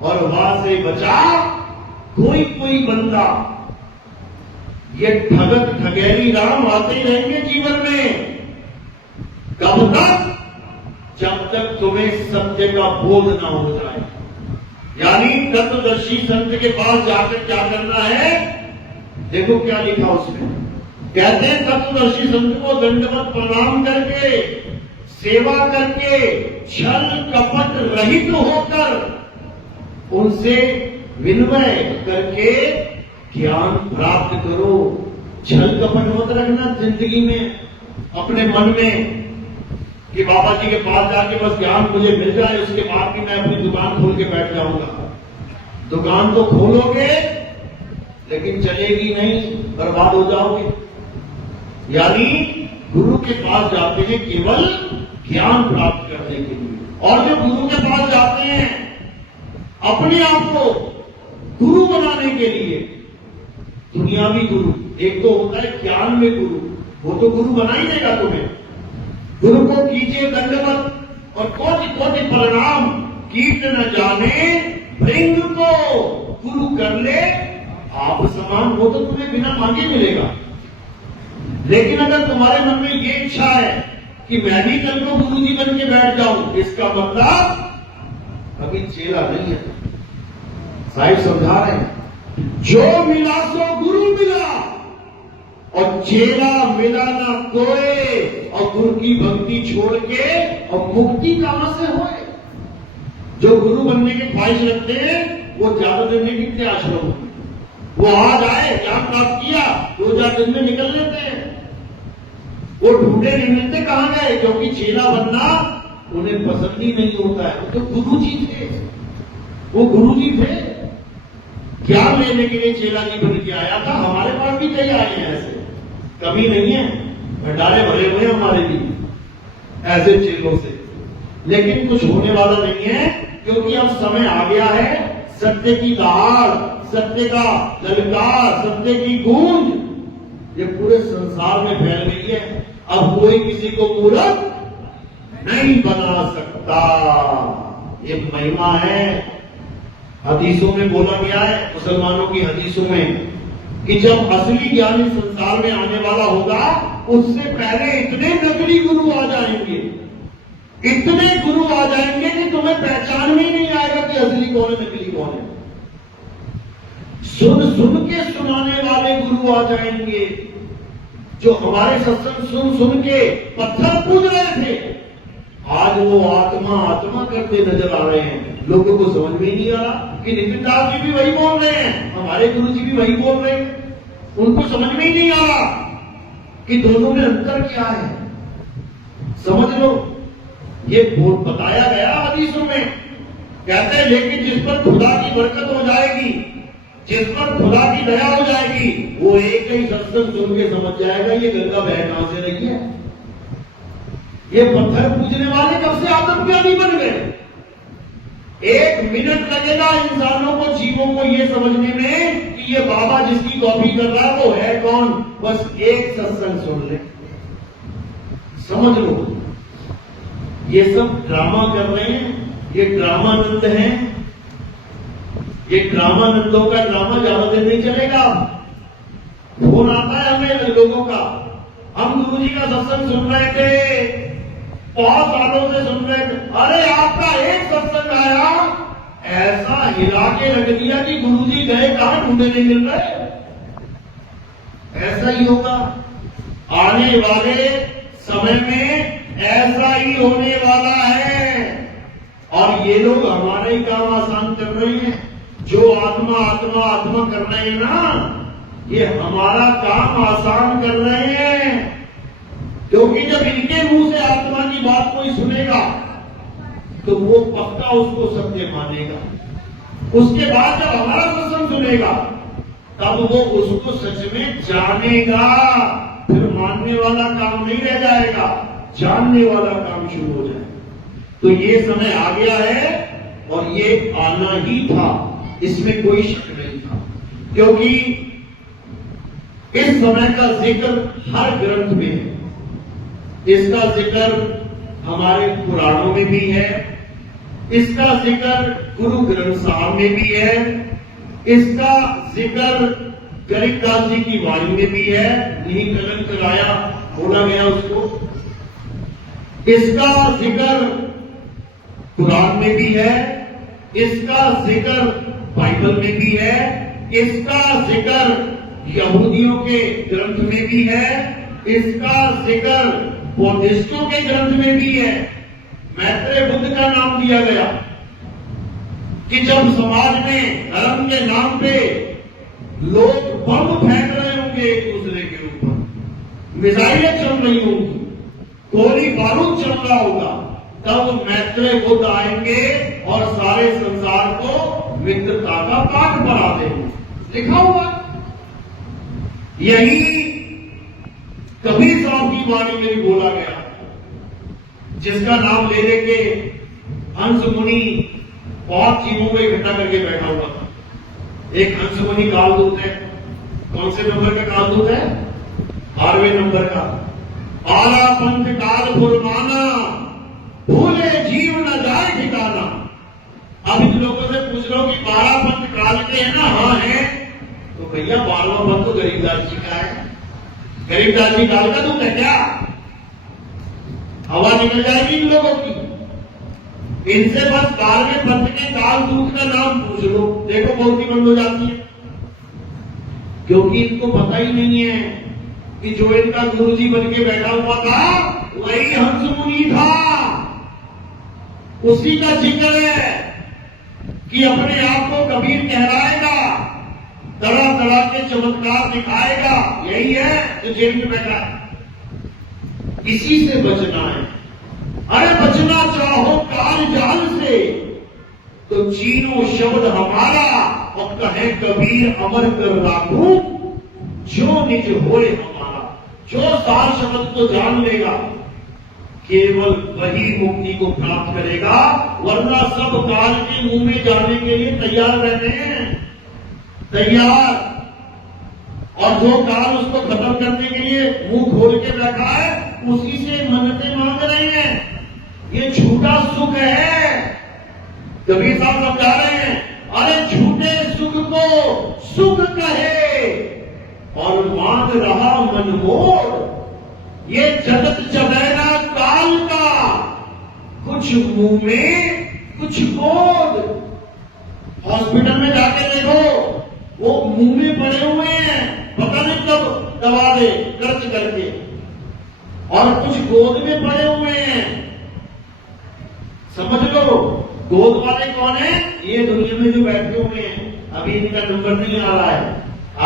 और वहां से बचा कोई कोई बंदा। ये ठगत ठगेरी राम आते ही रहेंगे जीवन में। कब तक? जब तक तुम्हें सत्य का बोध ना हो जाए। यानी तत्वदर्शी संत के पास जाकर क्या करना है? देखो क्या लिखा उसमें। कहते हैं तत्वदर्शी संत को दंडवत प्रणाम करके, सेवा करके, छल कपट रहित होकर उनसे विनिमय करके ज्ञान प्राप्त करो। छल कपट मत रखना जिंदगी में, अपने मन में, कि बाबा जी के पास जाके बस ज्ञान मुझे मिल जाए, उसके बाद भी मैं अपनी दुकान खोल के बैठ जाऊंगा। दुकान तो खोलोगे लेकिन चलेगी नहीं, बर्बाद हो जाओगे। यानी गुरु के पास जाते हैं केवल ज्ञान प्राप्त करने के लिए। और जो गुरु के पास जाते हैं अपने आप को गुरु बनाने के लिए, दुनियावी गुरु, एक तो होता है ज्ञान में गुरु, वो तो गुरु बना ही देगा तुम्हें। गुरु को कीजिए दंडवत और कोटि कोटि प्रणाम, कीट न जाने भृंग को गुरु कर ले आप समान। वो तो तुम्हें बिना मांगे मिलेगा। लेकिन अगर तुम्हारे मन में ये इच्छा है कि मैं भी कल को गुरु जी बन के बैठ जाऊं, इसका मतलब अभी चेला नहीं है। साहिब समझा रहे हैं, जो मिला सो गुरु मिला, और चेला मिला ना कोई, और गुरु की भक्ति छोड़ के और मुक्ति कहां से होए? जो गुरु बनने की ख्वाहिश रखते हैं वो ज्यादा दिन नहीं टिकते आश्रम में। वो आज आए, ज्ञान प्राप्त किया, 2-4 दिन में निकल लेते हैं। वो ढूंढे नहीं मिलते कहां गए, क्योंकि चेला बनना उन्हें पसंद ही नहीं होता है। वो तो गुरु जी थे, वो गुरु जी थे। ज्ञान लेने के लिए चेला जी बन के आया था। हमारे पास भी कई आए हैं ऐसे, कमी नहीं है, भंडारे भरे हुए हमारे भी ऐसे चेलों से। लेकिन कुछ होने वाला नहीं है, क्योंकि अब समय आ गया है। सत्य की दहाड़, सत्य का ललकार, सत्य की गूंज ये पूरे संसार में फैल गई है। अब कोई किसी को मूर्ख नहीं बना सकता। ये महिमा है, हदीसों में बोला गया है, मुसलमानों की हदीसों में, कि जब असली ज्ञान इस संसार में आने वाला होगा, उससे पहले इतने नकली गुरु आ जाएंगे, इतने गुरु आ जाएंगे कि तुम्हें पहचान में ही नहीं आएगा कि असली कौन है नकली कौन है। सुन सुन के सुनाने वाले गुरु आ जाएंगे, जो हमारे सत्संग सुन सुन के पत्थर पूज रहे थे, आज वो आत्मा आत्मा करते नजर आ रहे हैं। लोगों को समझ में नहीं आ रहा कि नितिन दास जी भी वही बोल रहे हैं, हमारे गुरु जी भी वही बोल रहे हैं। उनको समझ में ही नहीं आ रहा कि दोनों में अंतर क्या है। समझ लो, ये बताया गया हदीसों में, कहते हैं लेकिन जिस पर खुदा की बरकत हो जाएगी, जिस पर खुदा की दया हो जाएगी, वो एक ही सत्संग सुन के समझ जाएगा ये गंगा बह कहां से रही है। ये पत्थर पूजने वाले कब से आत्मज्ञानी बन गए। 1 मिनट लगेगा इंसानों को, जीवों को ये समझने में कि ये बाबा जिसकी कॉपी कर रहा है वो है कौन। बस एक सत्संग सुन ले, समझ लो। ये सब ड्रामा कर रहे हैं, ये ड्रामानंद है। ये ड्रामानंदों का ड्रामा ज्यादा देर नहीं चलेगा। फोन आता है हमें लोगों का, हम गुरुजी का सत्संग सुन रहे थे, बहुत सालों से सुन रहे थे, अरे आपका एक सत्संग आया, ऐसा हिला के रख दिया कि गुरुजी गए कहां, ढूंढे नहीं मिल रहे। ऐसा ही होगा आने वाले समय में, ऐसा ही होने वाला है। और ये लोग हमारा ही काम आसान कर रहे हैं। जो आत्मा आत्मा आत्मा कर रहे हैं ना, ये हमारा काम आसान कर रहे हैं। क्योंकि जब इनके मुंह से आत्मा की बात कोई सुनेगा तो वो पक्का उसको सत्य मानेगा। उसके बाद जब हमारा सत्संग सुनेगा तब वो उसको सच में जानेगा। फिर मानने वाला काम नहीं रह जाएगा, जानने वाला काम शुरू हो जाए। तो ये समय आ गया है और ये आना ही था, इसमें कोई शक नहीं था। क्योंकि इस समय का जिक्र हर ग्रंथ में है। इसका जिक्र हमारे पुराणों में भी है, इसका जिक्र गुरु ग्रंथ साहब में भी है, इसका जिक्र गरीबदास जी की वाणी में भी है। यही कलंक कराया बोला गया उसको। इसका जिक्र कुरान में भी है, इसका जिक्र बाइबल में भी है, इसका जिक्र यहूदियों के ग्रंथ में भी है, इसका जिक्र बौद्धिस्टों के ग्रंथ में भी है। मैत्रेय बुद्ध का नाम दिया गया कि जब समाज में धर्म के नाम पे लोग बम फेंक रहे होंगे एक दूसरे के ऊपर, मिसाइलें चल रही होंगी, गोली बारूद चल रहा होगा, तब मैत्रेय बुद्ध आएंगे और सारे संसार को मित्रता का पाठ पढ़ा देंगे। लिखा हुआ यही कबीर साहब की वाणी में भी बोला गया, जिसका नाम ले लेके हंस मुनि बहुत चीजों को इकट्ठा करके बैठा हुआ था। एक हंस मुनि कालदूत है। कौन से नंबर का कालदूत है? 12वें नंबर का। आला पंथ काल फुरमाना, भूले जीव न जाए ठिकाना। अब इन लोगों से पूछ लो कि 12 पंथ काल के है ना? हाँ है। तो भैया 12वां पंथ तो गरीबदास जी का है। गरीबदास जी काल का दूत है क्या? हवा निकल जाएगी इन लोगों की। इनसे बस 12वें पंथ के काल दूत का नाम पूछ लो, देखो बहुत ही बंद हो जाती है। क्योंकि इनको पता ही नहीं है कि जो इनका गुरुजी बन के बैठा हुआ था वही हंस मुनि था। उसी का जिक्र है कि अपने आप को कबीर कहलाएगा, तरह तरह के चमत्कार दिखाएगा। यही है जो जेल में बैठा है। इसी से बचना है। अरे बचना चाहो काल जाल से तो चीनो शब्द हमारा, और कहे कबीर अमर कर राखू जो निज होए हमारा। जो सार शब्द को जान लेगा केवल वही मुक्ति को प्राप्त करेगा, वरना सब काल के मुंह में जाने के लिए तैयार रहते हैं, तैयार। और जो काल उसको खत्म करने के लिए मुंह खोल के बैठा है उसी से मन्नतें मांग रहे हैं। ये झूठा सुख है। कबीर साहब समझा रहे हैं, अरे झूठे सुख को सुख कहे, और मान रहा मन मोर, ये जगत चलेगा काल का, कुछ मुंह में कुछ गोद। हॉस्पिटल में जाके देखो, वो मुंह में पड़े हुए हैं, पता नहीं कब दवा दे खर्च करके, और कुछ गोद में पड़े हुए हैं। समझ लो, गोद वाले कौन है? ये दुनिया में जो बैठे हुए हैं, अभी इनका नंबर नहीं आ रहा है,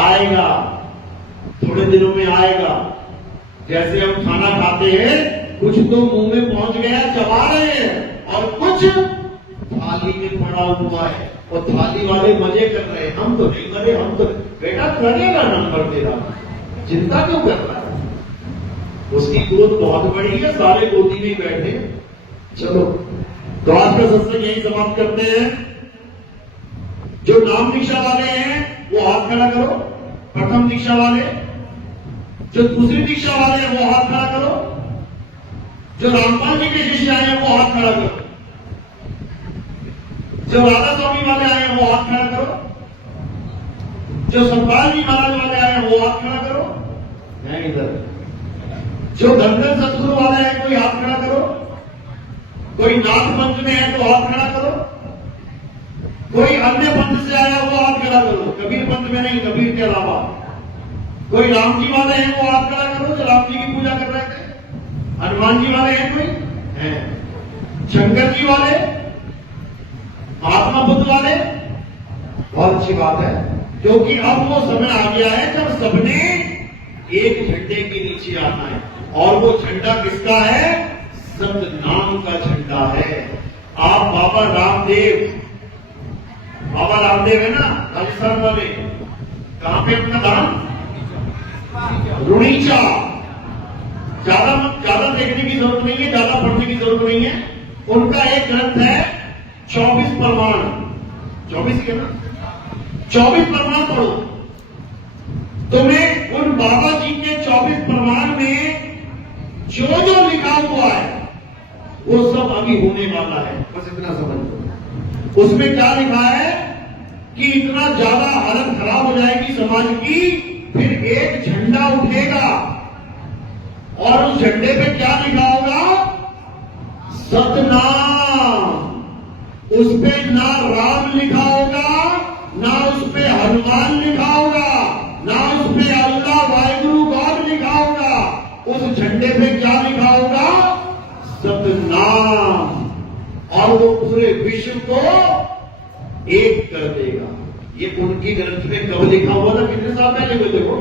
आएगा, थोड़े दिनों में आएगा। जैसे हम खाना खाते हैं, कुछ तो मुंह में पहुंच गया, चबा रहे हैं, और कुछ थाली में पड़ा हुआ है, और थाली वाले मजे कर रहे हैं। हम तो नहीं मरे, हम तो बेटा लगेगा नंबर तेरा, चिंता क्यों कर रहा है? उसकी गोद बहुत बड़ी है, सारे गोदी में बैठे। चलो, तो आज का सत्संग यही समाप्त करते हैं। जो नाम दीक्षा वाले हैं वो हाथ खड़ा करो, प्रथम दीक्षा वाले। जो दूसरी दीक्षा वाले हैं वो हाथ खड़ा करो। जो रामपाल जी के शिष्य आए हैं वो हाथ खड़ा करो। जो राधा स्वामी वाले आए हैं वो हाथ खड़ा करो। जो सतपाल जी महाराज वाले आए हैं वो हाथ खड़ा करो। मैं इधर। जो धनधन सतगुरु वाले हैं कोई हाथ खड़ा करो। कोई नाथ पंथ में है तो हाथ खड़ा करो। कोई अन्य पंथ से आया वो हाथ खड़ा करो, कबीर पंथ में नहीं, कबीर के अलावा। कोई राम जी वाले हैं वो हाथ खड़ा करो, जो राम जी की पूजा कर रहे थे। हनुमान जी वाले हैं कोई है, शंकर जी वाले, महात्मा बुद्ध वाले। बहुत अच्छी बात है, क्योंकि अब वो समय आ गया है जब सबने एक झंडे के नीचे आना है। और वो झंडा किसका है? सतनाम का झंडा है। आप बाबा रामदेव है ना, राजस्थान वाले, कहां पे अपना धाम? रुणीचा। ज्यादा देखने की जरूरत नहीं है, ज्यादा पढ़ने की जरूरत नहीं है। उनका एक ग्रंथ है 24 प्रमाण, 24 के ना, 24 प्रमाण पढ़ो। तुम्हें उन बाबा जी के 24 प्रमाण में जो जो लिखा हुआ है वो सब अभी होने वाला है, बस इतना समझ लो। उसमें क्या लिखा है कि इतना ज्यादा हालत खराब हो जाएगी समाज की, फिर एक झंडा उठेगा और उस झंडे पे क्या लिखा होगा? सतनाम। उस पे ना राम लिखा होगा, ना उस पे हनुमान लिखा होगा, ना उस पे अल्लाह वाहिगुरु गॉड लिखा होगा। उस झंडे पे क्या लिखा होगा? सतनाम। और वो पूरे विश्व को एक कर देगा। ये उनकी ग्रंथ में कब लिखा हुआ था? कितने साल पहले हुए थे वो?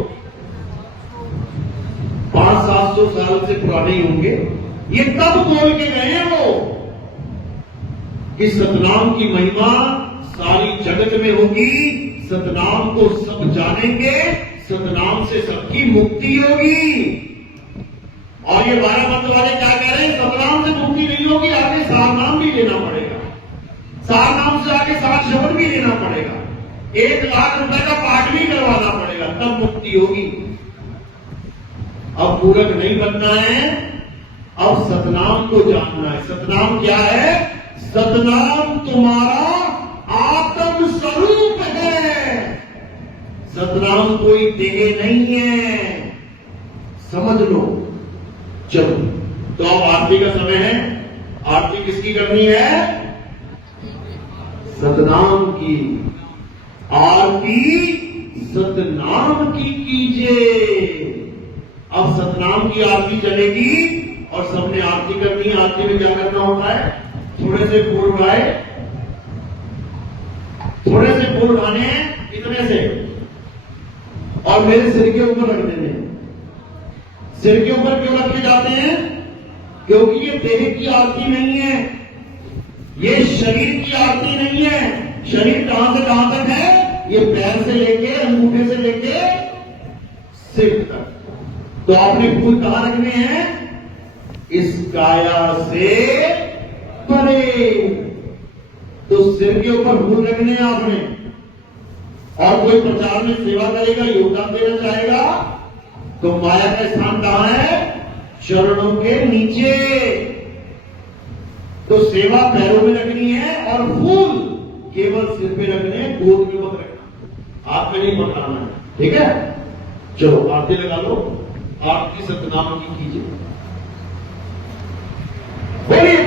500-700 साल से पुराने ही होंगे। ये तब बोल के गए हैं वो कि सतनाम की महिमा सारी जगत में होगी, सतनाम को सब जानेंगे, सतनाम से सबकी मुक्ति होगी। और ये 12 मंत्र वाले क्या कह रहे हैं? सतनाम से मुक्ति नहीं होगी, आगे सारनाम भी लेना पड़ेगा, सारनाम से आगे 7 शब्द भी लेना पड़ेगा, 1 लाख रुपए का पाठ भी करवाना पड़ेगा, तब मुक्ति होगी। अब मूर्ख नहीं बनना है, अब सतनाम को जानना है। सतनाम क्या है? सतनाम तुम्हारा आत्म स्वरूप है। सतनाम कोई देह नहीं है, समझ लो। चलो, तो अब आरती का समय है। आरती किसकी करनी है? सतनाम की। आरती सतनाम की कीजिए। अब सतनाम की आरती चलेगी और सबने आरती करनी है। आरती में क्या करना होता है? थोड़े से फूल उठाए, थोड़े से फूल उठाने हैं, इतने से, और मेरे सिर के ऊपर रख देने। सिर के ऊपर क्यों रखे जाते हैं? क्योंकि ये देह की आरती नहीं है, ये शरीर की आरती नहीं है। शरीर कहां से कहां तक है? ये पैर से लेके, अंगूठे से लेके सिर तक। तो आपने फूल कहां रखने हैं? इस काया से परे। तो सिर के ऊपर फूल रखने हैं आपने। और कोई प्रचार में सेवा करेगा, योगदान देना चाहेगा, तो माया का स्थान कहां है? चरणों के नीचे। तो सेवा पैरों में रखनी है और फूल केवल सिर पे रखने हैं, गोद में मत रखना, हाथ में नहीं पकड़ाना है, ठीक है? चलो आरती लगा लो, आपकी सतनाम की कीजिए। बोलिए